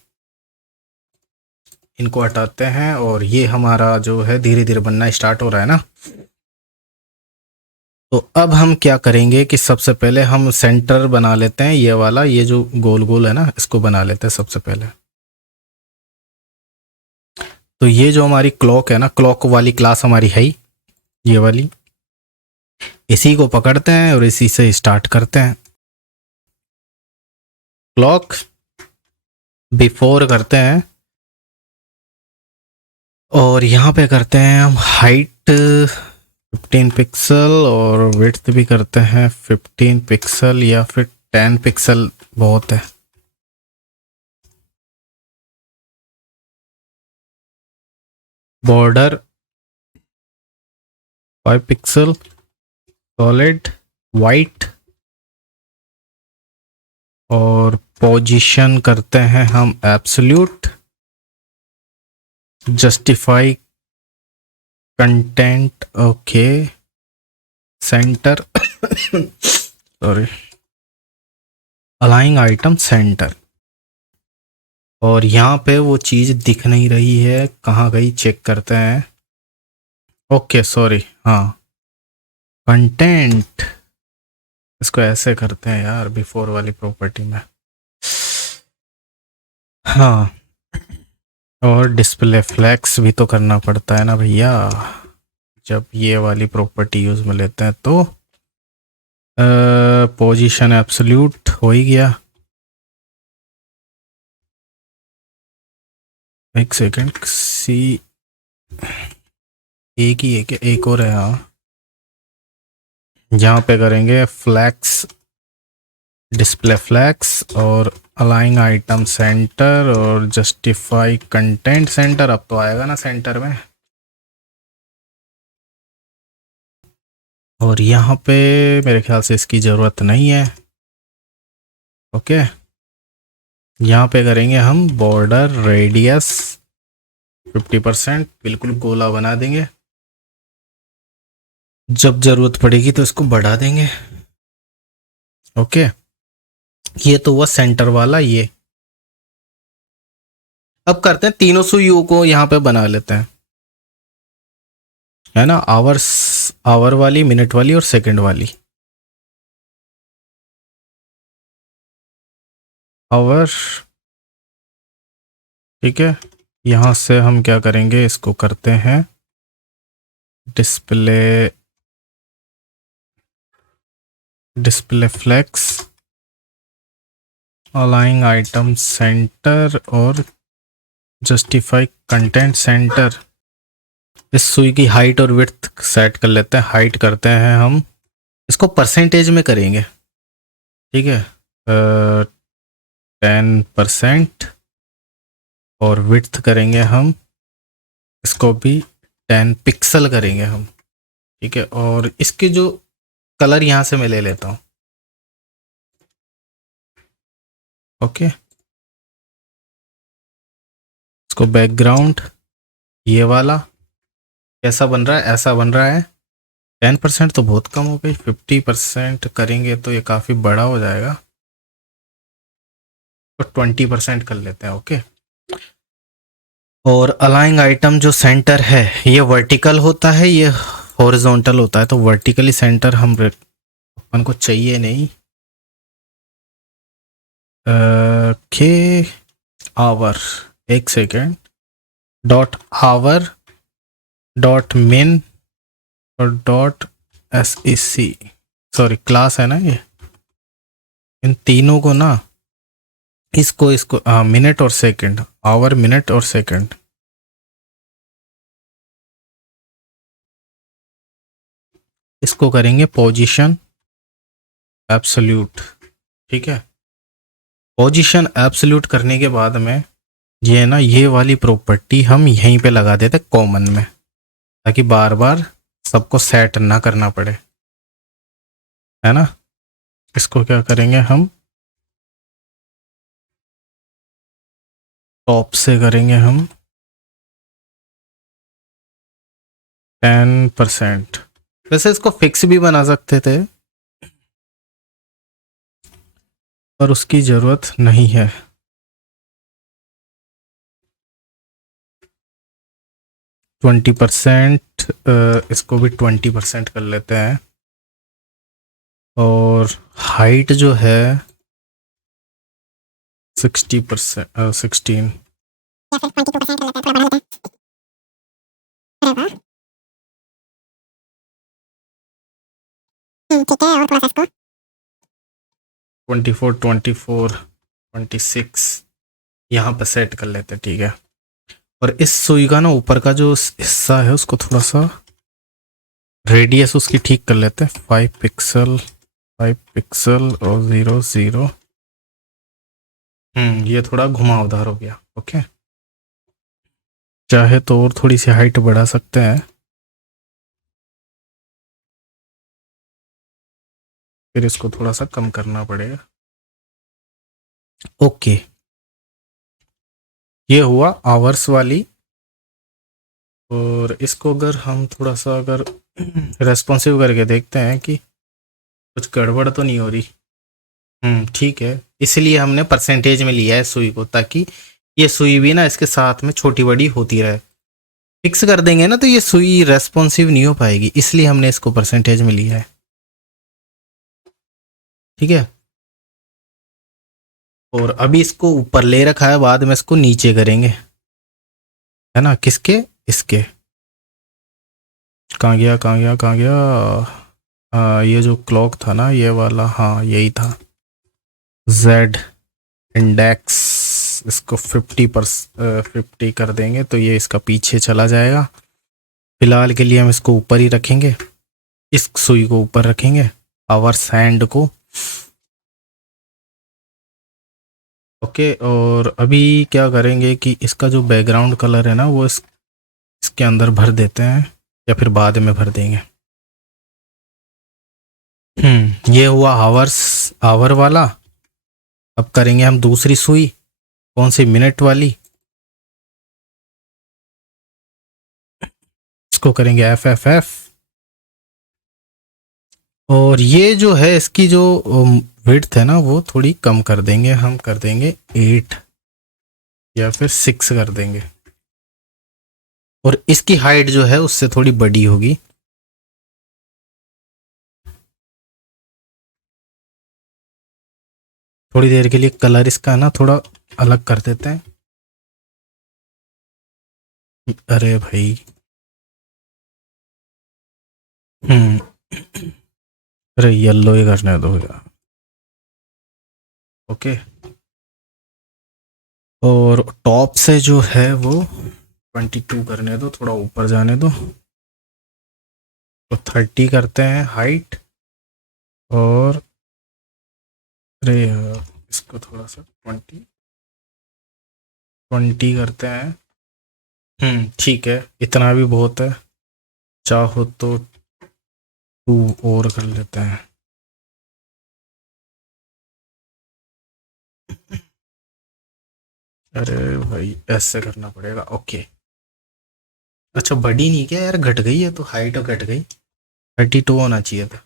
इनको हटाते हैं और ये हमारा जो है धीरे धीरे बनना स्टार्ट हो रहा है ना। तो अब हम क्या करेंगे कि सबसे पहले हम सेंटर बना लेते हैं, ये वाला, ये जो गोल गोल है ना, इसको बना लेते हैं सबसे पहले। तो ये जो हमारी क्लॉक है ना, क्लॉक वाली क्लास हमारी है ही, ये वाली, इसी को पकड़ते हैं और इसी से स्टार्ट करते हैं। क्लॉक बिफोर करते हैं और यहाँ पे करते हैं हम हाइट 15 पिक्सल और विड्थ भी करते हैं 15 पिक्सल या फिर 10 पिक्सल बहुत है। बॉर्डर 5 पिक्सल, सॉलिड वाइट, और पोजीशन करते हैं हम absolute, justify content, okay, centre sorry, अलाइंग आइटम सेंटर। और यहाँ पे वो चीज़ दिख नहीं रही है, कहाँ गई चेक करते हैं। ओके सॉरी, हाँ, कंटेंट, इसको ऐसे करते हैं यार बिफोर वाली प्रॉपर्टी में, हाँ। और डिस्प्ले फ्लैक्स भी तो करना पड़ता है ना भैया, जब ये वाली प्रॉपर्टी यूज में लेते हैं तो। पोजीशन एब्सोल्यूट हो ही गया, एक सेकंड, सी एक ही एक और है, हाँ। यहाँ पे करेंगे फ्लैक्स, डिस्प्ले फ्लैक्स और अलाइंग आइटम सेंटर और जस्टिफाई कंटेंट सेंटर, अब तो आएगा ना सेंटर में। और यहाँ पे मेरे ख्याल से इसकी ज़रूरत नहीं है, ओके। यहाँ पे करेंगे हम बॉर्डर रेडियस 50%, बिल्कुल गोला बना देंगे, जब ज़रूरत पड़ेगी तो इसको बढ़ा देंगे, ओके। ये तो हुआ सेंटर वाला। ये अब करते हैं तीनों सुइयों को यहाँ पे बना लेते हैं, है ना, आवर्स, आवर वाली, मिनट वाली और सेकंड वाली। आवर, ठीक है। यहाँ से हम क्या करेंगे, इसको करते हैं डिस्प्ले, डिस्प्ले फ्लेक्स, अलाइंग आइटम सेंटर और जस्टिफाई कंटेंट सेंटर। इस सुई की हाइट और विड्थ सेट कर लेते हैं। हाइट करते हैं हम, इसको परसेंटेज में करेंगे, ठीक है, 10%, और विड्थ करेंगे हम इसको भी 10 पिक्सल करेंगे हम। ठीक है, और इसके जो कलर यहाँ से मैं ले लेता हूँ। ओके, इसको बैकग्राउंड ये वाला कैसा बन रहा है, ऐसा बन रहा है। 10% तो बहुत कम हो गई, 50% करेंगे तो ये काफ़ी बड़ा हो जाएगा, तो 20% कर लेते हैं। ओके, और अलाइंग आइटम जो सेंटर है ये वर्टिकल होता है, ये हॉरिजॉन्टल होता है, तो वर्टिकली सेंटर हम अपन को चाहिए नहीं। के आवर, एक सेकेंड, डॉट आवर डॉट मिन और डॉट एस ई सी, सॉरी क्लास है ना ये, इन तीनों को ना इसको इसको मिनट और सेकंड, आवर मिनट और सेकंड, इसको करेंगे पोजीशन एब्सोल्यूट। ठीक है, पोजीशन एब्सोल्यूट करने के बाद में ये ना ये वाली प्रॉपर्टी हम यहीं पे लगा देते कॉमन में, ताकि बार बार सबको सेट ना करना पड़े, है ना। इसको क्या करेंगे हम, टॉप से करेंगे हम 10%। वैसे इसको फिक्स भी बना सकते थे पर उसकी ज़रूरत नहीं है। ट्वेंटी परसेंट, इसको भी 20% कर लेते हैं। और हाइट जो है 60%, 16, या फिर 22% कर लेते हैं, थोड़ा बढ़ा लेते हैं। अरे वाह, ठीक है, और थोड़ा सा इसको 24, 24, 26 यहाँ पर सेट कर लेते हैं। ठीक है, और इस सुई का ना ऊपर का जो हिस्सा है उसको थोड़ा सा रेडियस उसकी ठीक कर लेते हैं, 5 पिक्सल, 5 पिक्सल और 0, 0। ये थोड़ा घुमावदार हो गया। ओके, चाहे तो और थोड़ी सी हाइट बढ़ा सकते हैं, फिर इसको थोड़ा सा कम करना पड़ेगा। ओके, ये हुआ आवर्स वाली। और इसको अगर हम थोड़ा सा अगर रेस्पॉन्सिव करके देखते हैं कि कुछ गड़बड़ तो नहीं हो रही। ठीक है, इसलिए हमने परसेंटेज में लिया है सुई को, ताकि ये सुई भी ना इसके साथ में छोटी बड़ी होती रहे। फिक्स कर देंगे ना तो ये सुई रेस्पॉन्सिव नहीं हो पाएगी, इसलिए हमने इसको परसेंटेज में लिया है। ठीक है, और अभी इसको ऊपर ले रखा है, बाद में इसको नीचे करेंगे, है ना। किसके, इसके, कहाँ गया कहाँ गया कहाँ गया, ये जो क्लॉक था ना ये वाला, हाँ यही था, Z इंडेक्स। इसको 50 कर देंगे तो ये इसका पीछे चला जाएगा। फिलहाल के लिए हम इसको ऊपर ही रखेंगे, इस सुई को ऊपर रखेंगे, आवर सैंड को। ओके, और अभी क्या करेंगे कि इसका जो बैकग्राउंड कलर है ना वो इसके अंदर भर देते हैं, या फिर बाद में भर देंगे। ये हुआ आवर्स, आवर वाला। अब करेंगे हम दूसरी सुई, कौन सी, मिनट वाली। इसको करेंगे FFF, और ये जो है इसकी जो विड्थ है ना वो थोड़ी कम कर देंगे, हम कर देंगे 8 या फिर 6 कर देंगे। और इसकी हाइट जो है उससे थोड़ी बड़ी होगी। थोड़ी देर के लिए कलर इसका ना थोड़ा अलग कर देते हैं। अरे भाई, हम्म अरे येलो ही करने दो यार। ओके, और टॉप से जो है वो 22 करने दो, थोड़ा ऊपर जाने दो, तो 30 करते हैं हाइट। और अरे यार, इसको थोड़ा सा 20, 20 करते हैं। ठीक है, इतना भी बहुत है। चाहो तो 2 और कर लेते हैं। अरे भाई ऐसे करना पड़ेगा। ओके। अच्छा बड़ी नहीं क्या यार, घट गई है तो, हाइट घट गई। 32 होना चाहिए था।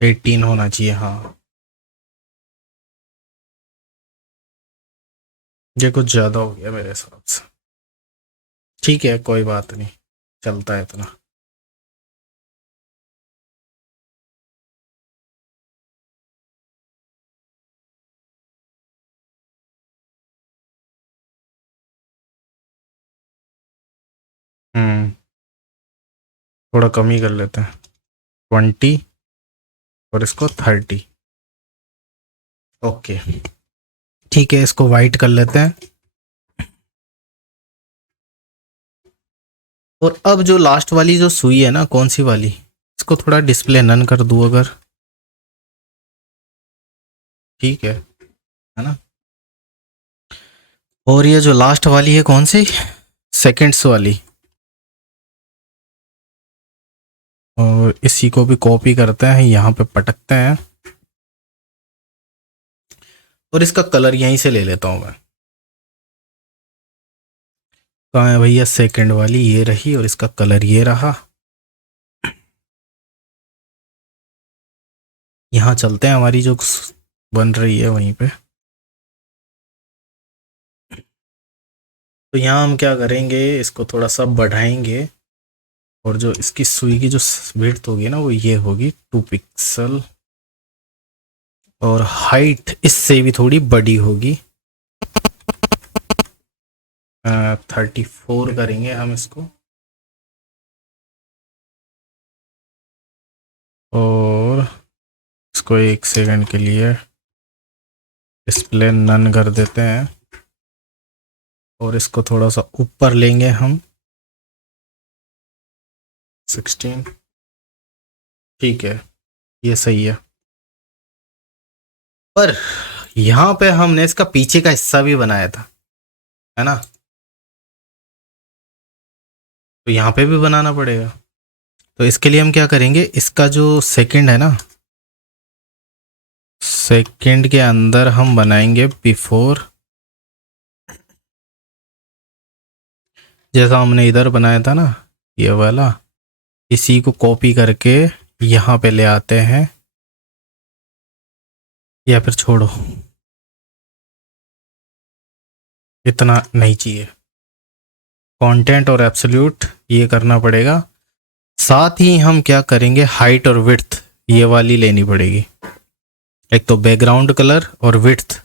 18 होना चाहिए, हाँ। ये कुछ ज़्यादा हो गया मेरे हिसाब से। ठीक है कोई बात नहीं, चलता है इतना। हम्म थोड़ा कम ही कर लेते हैं। 20 और इसको 30। ओके ठीक है, इसको वाइट कर लेते हैं। और अब जो लास्ट वाली जो सुई है ना, कौन सी वाली, इसको थोड़ा डिस्प्ले नन कर दूँ अगर। ठीक है ना। और ये जो लास्ट वाली है कौन सी, सेकंड्स वाली। और इसी को भी कॉपी करते हैं, यहाँ पे पटकते हैं। और इसका कलर यहीं से ले लेता हूँ मैं। कहाँ है भैया सेकंड वाली, ये रही, और इसका कलर ये रहा। यहाँ चलते हैं, हमारी जो बन रही है वहीं पे। तो यहाँ हम क्या करेंगे, इसको थोड़ा सा बढ़ाएंगे। और जो इसकी सुई की जो विड्थ होगी ना, वो ये होगी 2 पिक्सल। और हाइट इससे भी थोड़ी बड़ी होगी। 34 करेंगे हम इसको। और इसको 1 सेकंड के लिए डिस्प्ले नन कर देते हैं। और इसको थोड़ा सा ऊपर लेंगे हम, 16। ठीक है, ये सही है। पर यहाँ पे हमने इसका पीछे का हिस्सा भी बनाया था, है ना। तो यहाँ पे भी बनाना पड़ेगा। तो इसके लिए हम क्या करेंगे, इसका जो सेकंड है ना, सेकंड के अंदर हम बनाएंगे बिफोर। जैसा हमने इधर बनाया था ना, ये वाला, इसी को कॉपी करके यहाँ पे ले आते हैं। या फिर छोड़ो, इतना नहीं चाहिए। कंटेंट और एब्सोल्यूट ये करना पड़ेगा। साथ ही हम क्या करेंगे, हाइट और विड्थ ये वाली लेनी पड़ेगी। एक तो बैकग्राउंड कलर और विड्थ।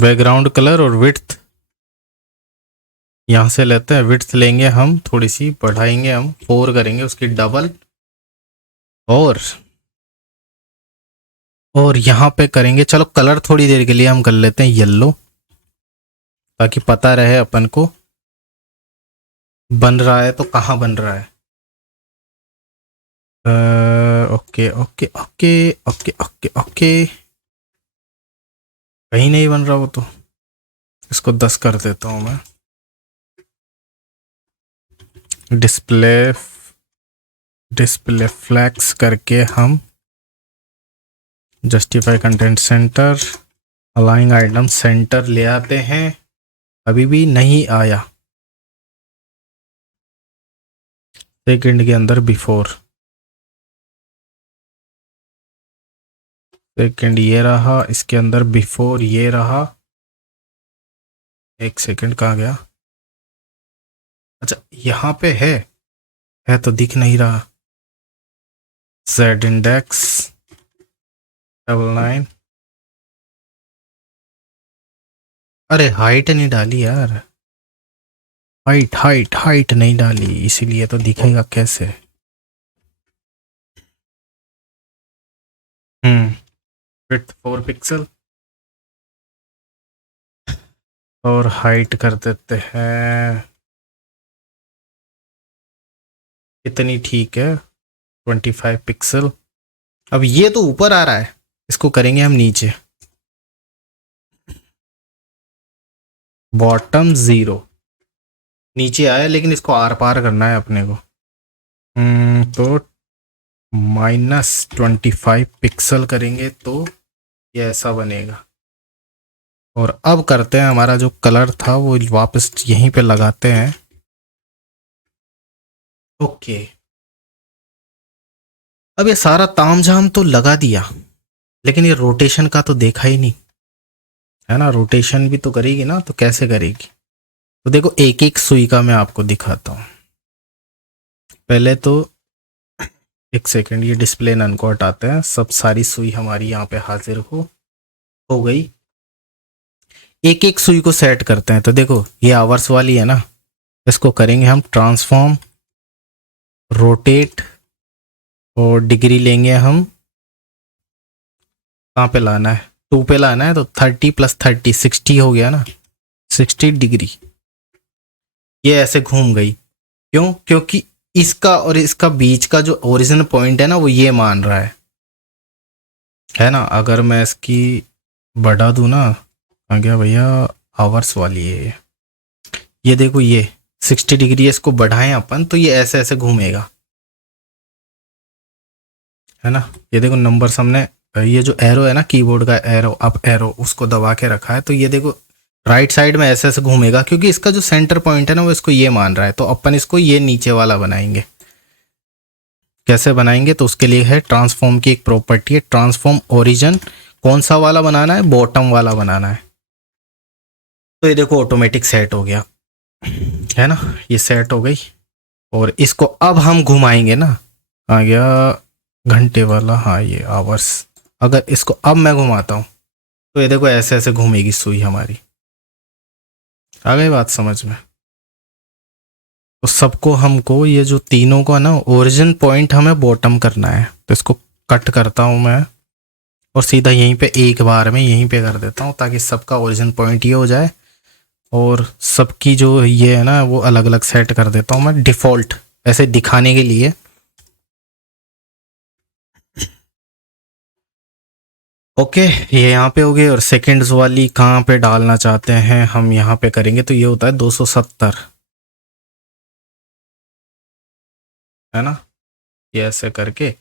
बैकग्राउंड कलर और विड्थ यहाँ से लेते हैं। विड्थ लेंगे हम, थोड़ी सी बढ़ाएंगे हम, 4 करेंगे उसकी डबल। और यहाँ पे करेंगे, चलो कलर थोड़ी देर के लिए हम कर लेते हैं येलो, ताकि पता रहे अपन को बन रहा है तो कहाँ बन रहा है। Okay okay okay okay okay okay. कहीं नहीं बन रहा वो तो, इसको 10 कर देता हूँ मैं। डिस्प्ले डिस्प्ले फ्लैक्स करके हम जस्टिफाई कंटेंट सेंटर, अलाइंग आइटम सेंटर ले आते हैं। अभी भी नहीं आया। सेकंड के अंदर बिफोर, सेकंड ये रहा, इसके अंदर बिफोर ये रहा। 1 सेकंड कहाँ गया। अच्छा यहाँ पे है तो दिख नहीं रहा। Z index 99। अरे हाइट नहीं डाली यार, हाइट हाइट हाइट नहीं डाली, इसीलिए तो दिखेगा कैसे। Width 4 pixel. और हाइट कर देते हैं इतनी ठीक है, 25 पिक्सल। अब ये तो ऊपर आ रहा है, इसको करेंगे हम नीचे, बॉटम 0। नीचे आया लेकिन इसको आर पार करना है अपने को। तो -25 पिक्सल करेंगे तो ये ऐसा बनेगा। और अब करते हैं, हमारा जो कलर था वो वापस यहीं पे लगाते हैं। ओके, अब ये सारा तामझाम तो लगा दिया, लेकिन ये रोटेशन का तो देखा ही नहीं है ना। रोटेशन भी तो करेगी ना, तो कैसे करेगी? तो देखो एक एक सुई का मैं आपको दिखाता हूँ। पहले तो एक सेकंड, ये डिस्प्ले नन को हटाते हैं। सब सारी सुई हमारी यहाँ पे हाजिर हो गई। एक एक सुई को सेट करते हैं। तो देखो ये आवर्स वाली है ना, इसको करेंगे हम ट्रांसफॉर्म, रोटेट, और डिग्री लेंगे हम, कहाँ पे लाना है, 2 पे लाना है। तो 30 + 30 60 हो गया ना, 60 डिग्री। ये ऐसे घूम गई। क्यों? क्योंकि इसका और इसका बीच का जो ओरिजिन पॉइंट है ना, वो ये मान रहा है ना। अगर मैं इसकी बढ़ा दूं ना, आ गया भैया, आवर्स वाली है ये देखो, ये 60 डिग्री है, इसको बढ़ाएं अपन तो ये ऐसे ऐसे घूमेगा, है ना। ये देखो नंबर हमने, ये जो एरो है ना कीबोर्ड का एरो, अप एरो, उसको दबा के रखा है। तो ये देखो राइट साइड में ऐसे ऐसे घूमेगा, क्योंकि इसका जो सेंटर पॉइंट है ना वो इसको ये मान रहा है। तो अपन इसको ये नीचे वाला बनाएंगे। कैसे बनाएंगे? तो उसके लिए है ट्रांसफॉर्म की एक प्रॉपर्टी है, ट्रांसफॉर्म ओरिजिन। कौन सा वाला बनाना है? बॉटम वाला बनाना है। तो ये देखो ऑटोमेटिक सेट हो गया, है ना, ये सेट हो गई। और इसको अब हम घुमाएंगे ना, आ गया घंटे वाला, हाँ ये आवर्स। अगर इसको अब मैं घुमाता हूँ तो ये देखो ऐसे ऐसे घूमेगी सुई हमारी। आ गई बात समझ में? तो सबको हमको ये जो तीनों का ना ओरिजिन पॉइंट हमें बॉटम करना है। तो इसको कट करता हूँ मैं, और सीधा यहीं पे एक बार में यहीं पे कर देता हूँ, ताकि सबका ओरिजिन पॉइंट ये हो जाए। और सबकी जो ये है ना वो अलग अलग सेट कर देता हूँ मैं डिफ़ॉल्ट, ऐसे दिखाने के लिए। ओके, ये यहाँ पे हो गए। और सेकंड्स वाली कहाँ पे डालना चाहते हैं हम, यहाँ पे करेंगे। तो ये होता है 270, है ना। ये ऐसे करके,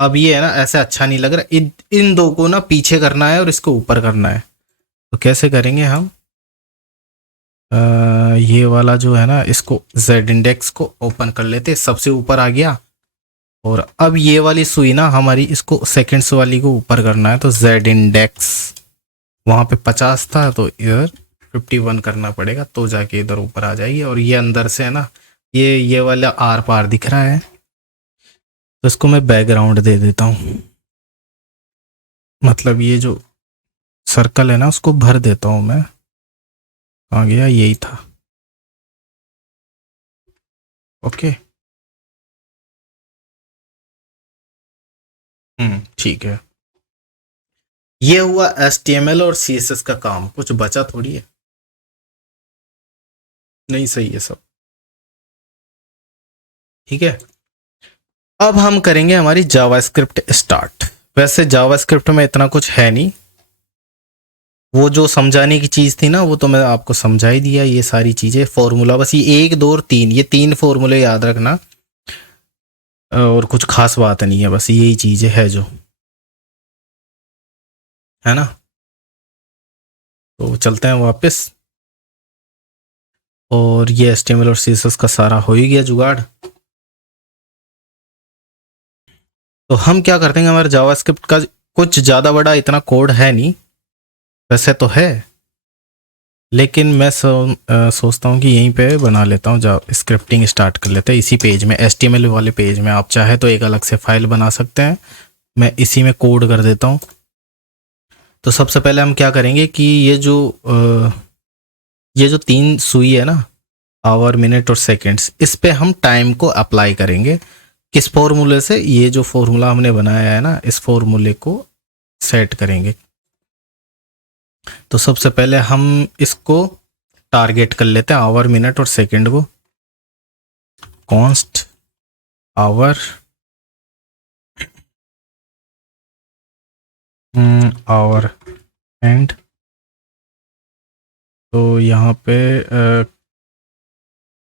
अब ये है ना ऐसे अच्छा नहीं लग रहा, इन दो को ना पीछे करना है और इसको ऊपर करना है। तो कैसे करेंगे हम? ये वाला जो है ना, इसको Z इंडेक्स को ओपन कर लेते, सबसे ऊपर आ गया। और अब ये वाली सुई ना हमारी, इसको सेकंड्स वाली को ऊपर करना है। तो Z इंडेक्स वहाँ पे 50 था, तो इधर 51 करना पड़ेगा, तो जाके इधर ऊपर आ जाएगी। और ये अंदर से है ना, ये वाला आर पार दिख रहा है, तो इसको मैं बैकग्राउंड दे देता हूँ। मतलब ये जो सर्कल है ना उसको भर देता हूँ मैं। आ गया, यही था। ओके, ठीक है। ये हुआ HTML और CSS का काम, कुछ बचा थोड़ी है। नहीं, सही है सब, ठीक है। अब हम करेंगे हमारी जावास्क्रिप्ट स्टार्ट। वैसे जावास्क्रिप्ट में इतना कुछ है नहीं, वो जो समझाने की चीज़ थी ना वो तो मैं आपको समझा ही दिया। ये सारी चीज़ें फॉर्मूला, बस ये 1 2 और 3, ये 3 फॉर्मूले याद रखना, और कुछ खास बात नहीं है, बस यही चीज़ें है जो, है ना। तो चलते हैं वापस। और ये HTML और CSS का सारा हो ही गया जुगाड़। तो हम क्या करते हैं, हमारे जावास्क्रिप्ट का कुछ ज़्यादा बड़ा इतना कोड है नहीं, वैसे तो है, लेकिन मैं सोचता हूँ कि यहीं पे बना लेता हूँ, जब स्क्रिप्टिंग स्टार्ट कर लेते हैं इसी पेज में, HTML वाले पेज में। आप चाहे तो एक अलग से फाइल बना सकते हैं, मैं इसी में कोड कर देता हूँ। तो सबसे पहले हम क्या करेंगे कि ये जो 3 सुई है ना, आवर, मिनट और सेकंड्स, इस पे हम टाइम को अप्लाई करेंगे। किस फॉर्मूले से? ये जो फॉर्मूला हमने बनाया है ना, इस फॉर्मूले को सेट करेंगे। तो सबसे पहले हम इसको टारगेट कर लेते हैं, आवर, मिनट और सेकंड को। कॉन्स्ट आवर, आवर एंड, तो यहाँ पे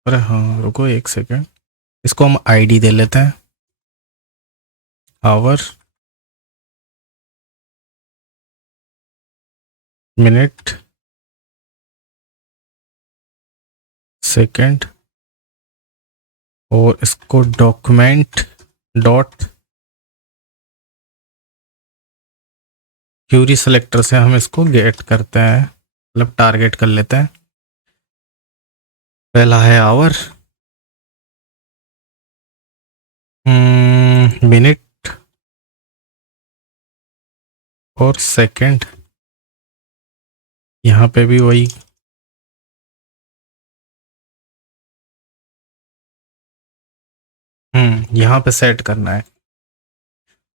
अरे हाँ रुको एक सेकेंड, इसको हम आईडी दे लेते हैं, आवर, मिनट, सेकेंड, और इसको डॉक्यूमेंट डॉट क्यूरी सेलेक्टर से हम इसको गेट करते हैं, मतलब टारगेट कर लेते हैं। पहला है आवर, मिनट और सेकंड, यहाँ पे भी वही, यहाँ पे सेट करना है।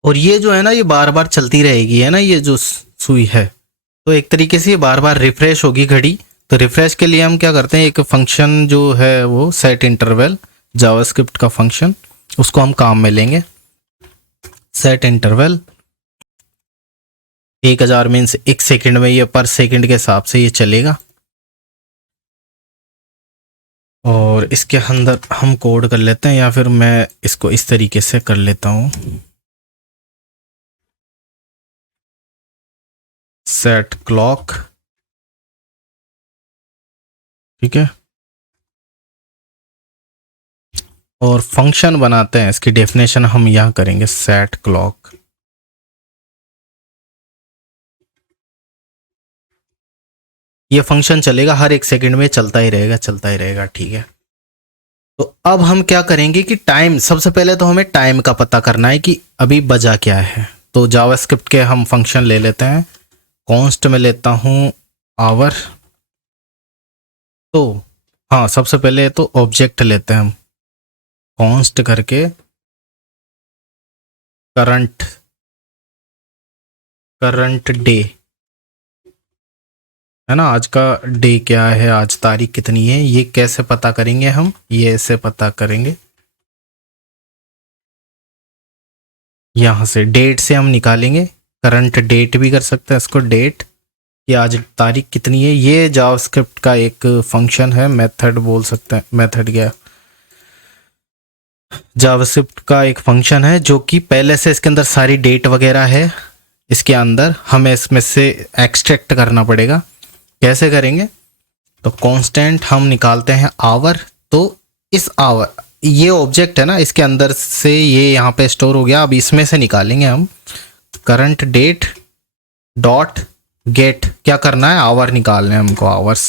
और ये जो है ना ये बार बार चलती रहेगी, है ना, ये जो सुई है, तो एक तरीके से ये बार बार रिफ्रेश होगी घड़ी। तो रिफ्रेश के लिए हम क्या करते हैं, एक फंक्शन जो है वो सेट इंटरवल, जावास्क्रिप्ट का फंक्शन, उसको हम काम में लेंगे। सेट इंटरवल 1000 मीन्स 1 सेकंड में ये पर सेकंड के हिसाब से ये चलेगा। और इसके अंदर हम कोड कर लेते हैं, या फिर मैं इसको इस तरीके से कर लेता हूँ, सेट क्लॉक, ठीक है। और फंक्शन बनाते हैं, इसकी डेफिनेशन हम यहाँ करेंगे सेट क्लॉक। ये फंक्शन चलेगा हर 1 सेकंड में, चलता ही रहेगा चलता ही रहेगा, ठीक है। तो अब हम क्या करेंगे कि टाइम, सबसे पहले तो हमें टाइम का पता करना है कि अभी बजा क्या है। तो जावास्क्रिप्ट के हम फंक्शन ले लेते हैं, कॉन्स्ट में लेता हूँ आवर। तो हाँ, सबसे पहले तो ऑब्जेक्ट लेते हैं हम, कॉन्स्ट करके करंट, करंट डे, है ना, आज का डे क्या है, आज तारीख कितनी है, ये कैसे पता करेंगे हम, ये ऐसे पता करेंगे, यहाँ से डेट से हम निकालेंगे, करंट डेट भी कर सकते हैं इसको, डेट कि आज तारीख कितनी है। ये जावास्क्रिप्ट का एक फंक्शन है, मेथड बोल सकते हैं, मेथड क्या, जावास्क्रिप्ट का एक फंक्शन है जो कि पहले से इसके अंदर सारी डेट वगैरह है, इसके अंदर हमें इसमें से एक्सट्रैक्ट करना पड़ेगा। कैसे करेंगे, तो कांस्टेंट हम निकालते हैं आवर, तो इस आवर, ये ऑब्जेक्ट है ना, इसके अंदर से ये यहाँ पे स्टोर हो गया, अब इसमें से निकालेंगे हम करंट डेट डॉट गेट, क्या करना है, आवर निकालने हैं हमको, आवर्स।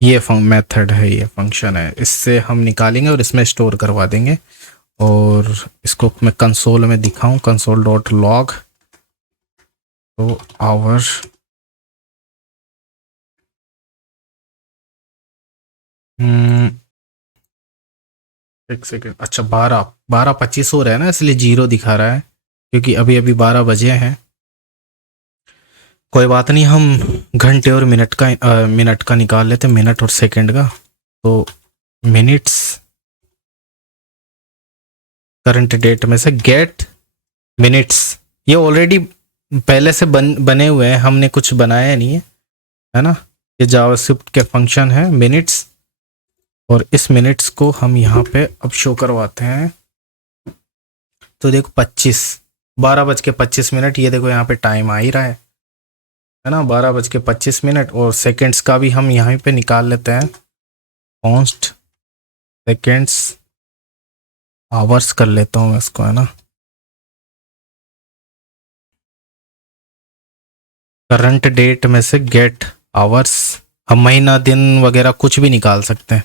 ये मेथड है, ये फंक्शन है, इससे हम निकालेंगे और इसमें स्टोर करवा देंगे। और इसको मैं कंसोल में दिखाऊं, कंसोल डॉट लॉग, तो आवर, एक सेकेंड, अच्छा 12:25 हो रहा है ना, इसलिए 0 दिखा रहा है, क्योंकि अभी अभी 12 बजे हैं। कोई बात नहीं, हम घंटे और मिनट का निकाल लेते हैं, मिनट और सेकंड का। तो मिनट्स, करंट डेट में से गेट मिनट्स, ये ऑलरेडी पहले से बने हुए हैं, हमने कुछ बनाया नहीं है ना, ये जावास्क्रिप्ट के फंक्शन है मिनट्स। और इस मिनट्स को हम यहाँ पे अब शो करवाते हैं, तो देखो 12:25, ये देखो यहाँ पे टाइम आ ही रहा है ना, 12:25, और सेकेंड्स का भी हम यहाँ पे निकाल लेते हैं, कॉन्स्ट सेकेंड्स आवर्स कर लेता हूँ मैं इसको, है ना, करंट डेट में से गेट आवर्स, हम महीना दिन वगैरह कुछ भी निकाल सकते हैं।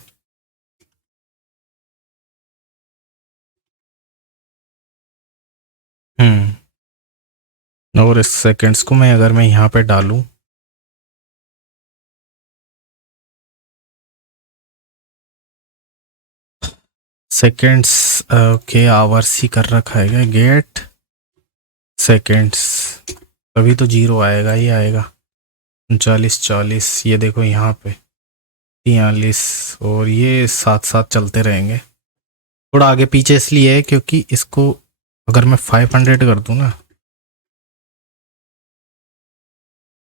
और इस सेकेंड्स को मैं अगर मैं यहाँ पे डालूं, सेकेंड्स, ओके, आवर्स ही कर रखा है, गेट सेकेंड्स, तभी तो 0 आएगा ही आएगा। 39, 40, ये देखो यहाँ पे 43, और ये साथ साथ चलते रहेंगे। थोड़ा आगे पीछे इसलिए है क्योंकि इसको अगर मैं 500 कर दूं ना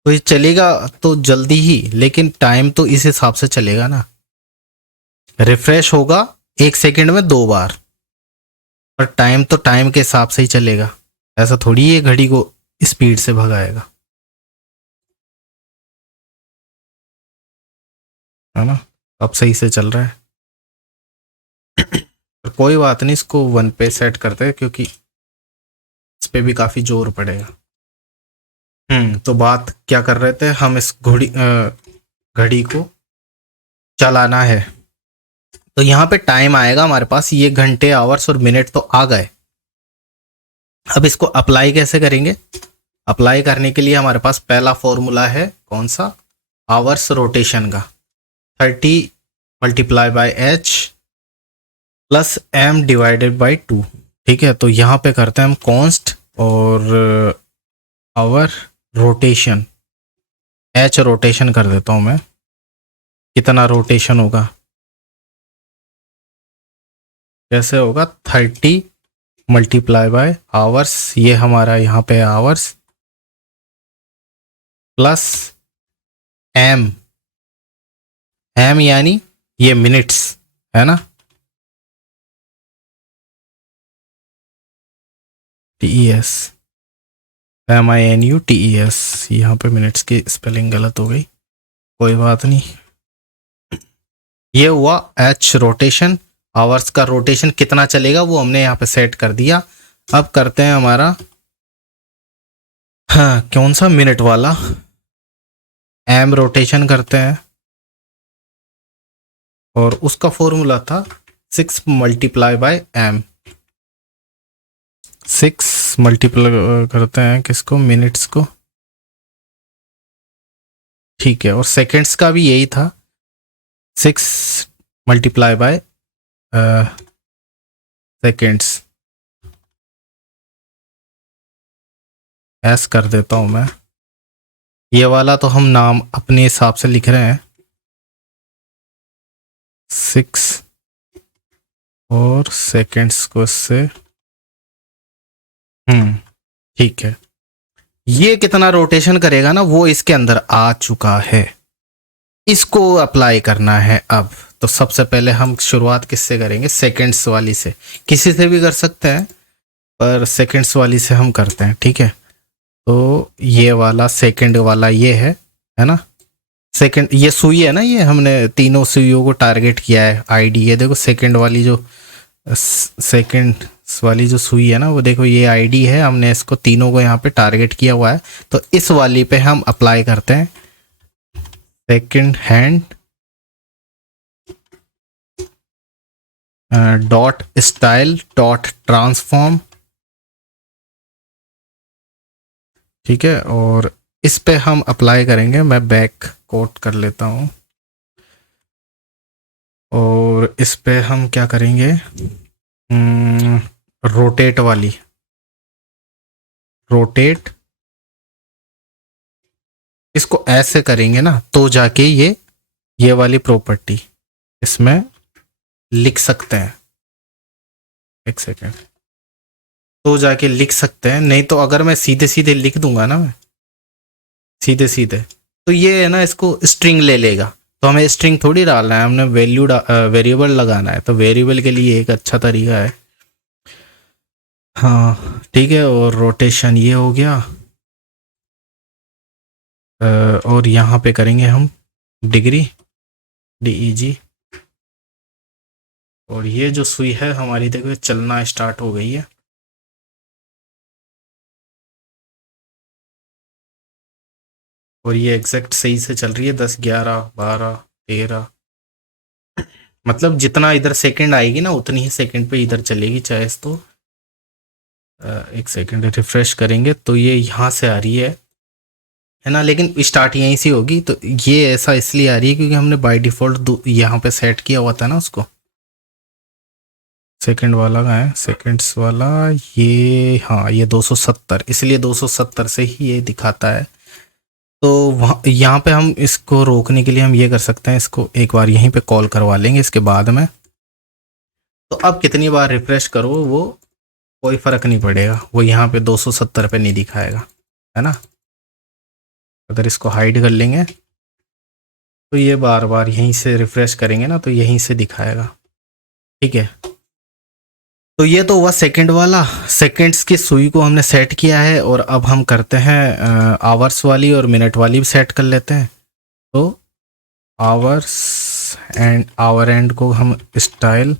तो ये चलेगा तो जल्दी ही, लेकिन टाइम तो इस हिसाब से चलेगा ना, रिफ्रेश होगा 1 सेकंड में 2 बार, पर टाइम तो टाइम के हिसाब से ही चलेगा। ऐसा थोड़ी ये घड़ी को स्पीड से भगाएगा, है ना। अब सही से चल रहा है। पर कोई बात नहीं, इसको 1 पे सेट करते हैं क्योंकि इस पे भी काफी जोर पड़ेगा। तो बात क्या कर रहे थे हम, इस घड़ी को चलाना है। तो यहाँ पे टाइम आएगा हमारे पास, ये घंटे आवर्स और मिनट तो आ गए। अब इसको अप्लाई कैसे करेंगे? अप्लाई करने के लिए हमारे पास पहला फॉर्मूला है, कौन सा? आवर्स रोटेशन का, 30 multiply by H plus M divided by 2। ठीक है, तो यहाँ पे करते हैं हम कॉन्स्ट और आवर रोटेशन, एच रोटेशन कर देता हूँ मैं। कितना रोटेशन होगा, कैसे होगा? 30 मल्टीप्लाई बाय आवर्स, ये हमारा यहाँ पे आवर्स, प्लस एम, एम यानी ये मिनट्स है ना, TES, MINUTES। यहाँ पे मिनट्स की स्पेलिंग गलत हो गई, कोई बात नहीं। ये हुआ एच रोटेशन। आवर्स का रोटेशन कितना चलेगा वो हमने यहाँ पे सेट कर दिया। अब करते हैं हमारा, हाँ, कौन सा? मिनट वाला, एम रोटेशन करते हैं, और उसका फॉर्मूला था 6 मल्टीप्लाई बाय एम। 6 मल्टीप्लाई करते हैं किसको? मिनट्स को। ठीक है, और सेकेंड्स का भी यही था, 6 मल्टीप्लाई बाय सेकेंड्स। ऐस कर देता हूं मैं, ये वाला तो हम नाम अपने हिसाब से लिख रहे हैं, 6 और सेकेंड्स को इससे, ठीक है। ये कितना रोटेशन करेगा ना वो इसके अंदर आ चुका है, इसको अप्लाई करना है अब। तो सबसे पहले हम शुरुआत किससे करेंगे? सेकेंड्स वाली से। किसी से भी कर सकते हैं पर सेकेंड्स वाली से हम करते हैं, ठीक है। तो ये वाला सेकंड वाला ये है ना, सेकंड, ये सुई है ना, ये हमने तीनों सुइयों को टारगेट किया है आईडी। ये देखो सेकंड वाली जो, सेकंड वाली जो सुई है ना, वो देखो ये आईडी है, हमने इसको तीनों को यहाँ पे टारगेट किया हुआ है। तो इस वाली पे हम अप्लाई करते हैं second hand dot style dot transform, ठीक है। और इस पे हम अप्लाई करेंगे, मैं बैक कोट कर लेता हूँ, और इस पे हम क्या करेंगे? रोटेट वाली, रोटेट, इसको ऐसे करेंगे ना तो जाके ये वाली प्रॉपर्टी इसमें लिख सकते हैं। एक सेकेंड, तो जाके लिख सकते हैं, नहीं तो अगर मैं सीधे सीधे लिख दूंगा ना, मैं सीधे सीधे, तो ये है ना, इसको स्ट्रिंग ले लेगा। तो हमें स्ट्रिंग थोड़ी डालना है, हमने वेरिएबल लगाना है। तो वेरिएबल के लिए एक अच्छा तरीका है, हाँ ठीक है। और रोटेशन ये हो गया, और यहाँ पे करेंगे हम डिग्री, DEG। और ये जो सुई है हमारी, देखो चलना स्टार्ट हो गई है। और ये एग्जैक्ट सही से चल रही है, 10 11 12 13, मतलब जितना इधर सेकंड आएगी ना उतनी ही सेकंड पे इधर चलेगी। चाहे तो एक सेकंड रिफ्रेश करेंगे तो ये यहाँ से आ रही है ना, लेकिन स्टार्ट यहीं से होगी। तो ये ऐसा इसलिए आ रही है क्योंकि हमने बाय डिफॉल्ट यहाँ पे सेट किया हुआ था ना उसको। सेकंड वाला का है, सेकंड्स वाला ये, हाँ ये 270, इसलिए 270 से ही ये दिखाता है। तो वहाँ यहाँ पे हम इसको रोकने के लिए हम ये कर सकते हैं, इसको एक बार यहीं पे कॉल करवा लेंगे इसके बाद में। तो अब कितनी बार रिफ्रेश करो वो कोई फ़र्क नहीं पड़ेगा, वो यहाँ पे 270 पे नहीं दिखाएगा, है ना। अगर इसको हाइड कर लेंगे तो ये बार बार यहीं से रिफ्रेश करेंगे ना तो यहीं से दिखाएगा, ठीक है। तो ये तो हुआ सेकंड वाला, सेकंड्स की सुई को हमने सेट किया है। और अब हम करते हैं आवर्स वाली और मिनट वाली भी सेट कर लेते हैं। तो आवर्स एंड आवर एंड को हम स्टाइल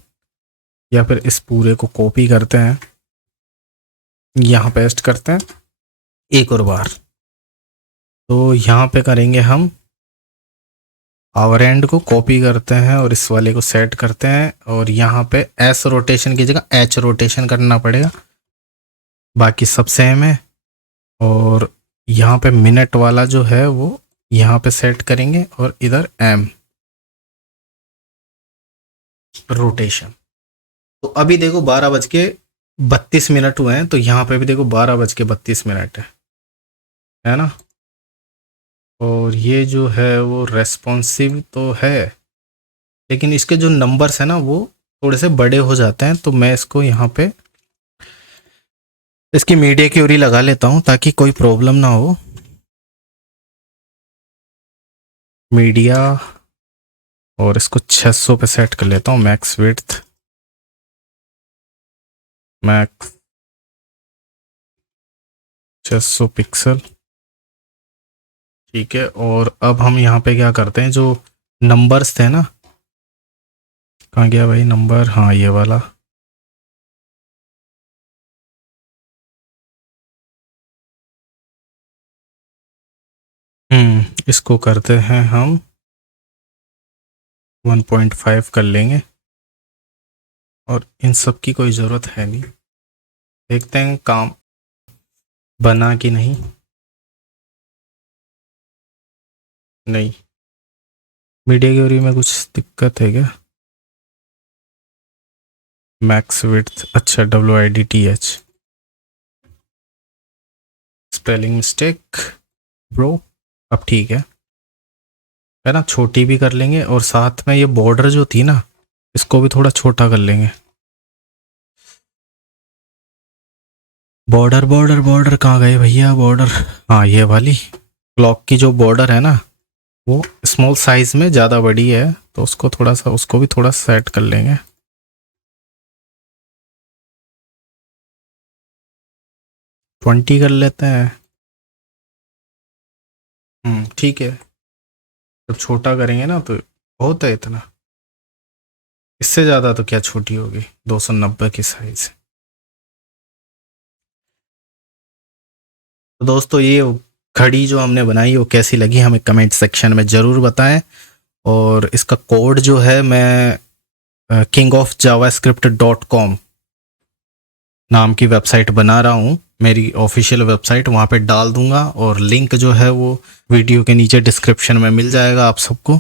या फिर इस पूरे को कॉपी करते हैं, यहाँ पेस्ट करते हैं एक और बार। तो यहाँ पे करेंगे हम आवर एंड को कॉपी करते हैं और इस वाले को सेट करते हैं, और यहाँ पे एस रोटेशन की जगह एच रोटेशन करना पड़ेगा, बाकी सब सेम है। और यहाँ पे मिनट वाला जो है वो यहाँ पे सेट करेंगे और इधर एम रोटेशन। तो अभी देखो 12:32 हुए हैं, तो यहाँ पे भी देखो 12:32 है ना। और ये जो है वो रेस्पॉन्सिव तो है, लेकिन इसके जो नंबर्स हैं ना वो थोड़े से बड़े हो जाते हैं। तो मैं इसको यहाँ पे इसकी मीडिया क्यूरी लगा लेता हूँ ताकि कोई प्रॉब्लम ना हो। मीडिया, और इसको 600 पे सेट कर लेता हूँ, मैक्स विड्थ मैक्स 600 पिक्सल, ठीक है। और अब हम यहाँ पे क्या करते हैं, जो नंबर्स थे ना, कहाँ गया भाई नंबर, हाँ ये वाला, इसको करते हैं हम 1.5 कर लेंगे। और इन सब की कोई ज़रूरत है नहीं, देखते हैं काम बना कि नहीं। नहीं, मीडिया क्यूरी में कुछ दिक्कत है क्या। मैक्स विड्थ, अच्छा WIDTH, स्पेलिंग मिस्टेक ब्रो। अब ठीक है ना, छोटी भी कर लेंगे और साथ में ये बॉर्डर जो थी ना इसको भी थोड़ा छोटा कर लेंगे। बॉर्डर बॉर्डर बॉर्डर कहाँ गए भैया बॉर्डर, हाँ ये वाली क्लॉक की जो बॉर्डर है ना वो स्मॉल साइज में ज़्यादा बड़ी है, तो उसको थोड़ा सा, उसको भी थोड़ा सेट कर लेंगे। ट्वेंटी कर लेते हैं, ठीक है। जब छोटा करेंगे ना तो बहुत है इतना, इससे ज़्यादा तो क्या छोटी होगी, 290 की साइज। तो दोस्तों ये घड़ी जो हमने बनाई वो कैसी लगी हमें कमेंट सेक्शन में ज़रूर बताएं। और इसका कोड जो है मैं kingofjavascript.com नाम की वेबसाइट बना रहा हूँ, मेरी ऑफिशियल वेबसाइट, वहाँ पे डाल दूंगा। और लिंक जो है वो वीडियो के नीचे डिस्क्रिप्शन में मिल जाएगा आप सबको।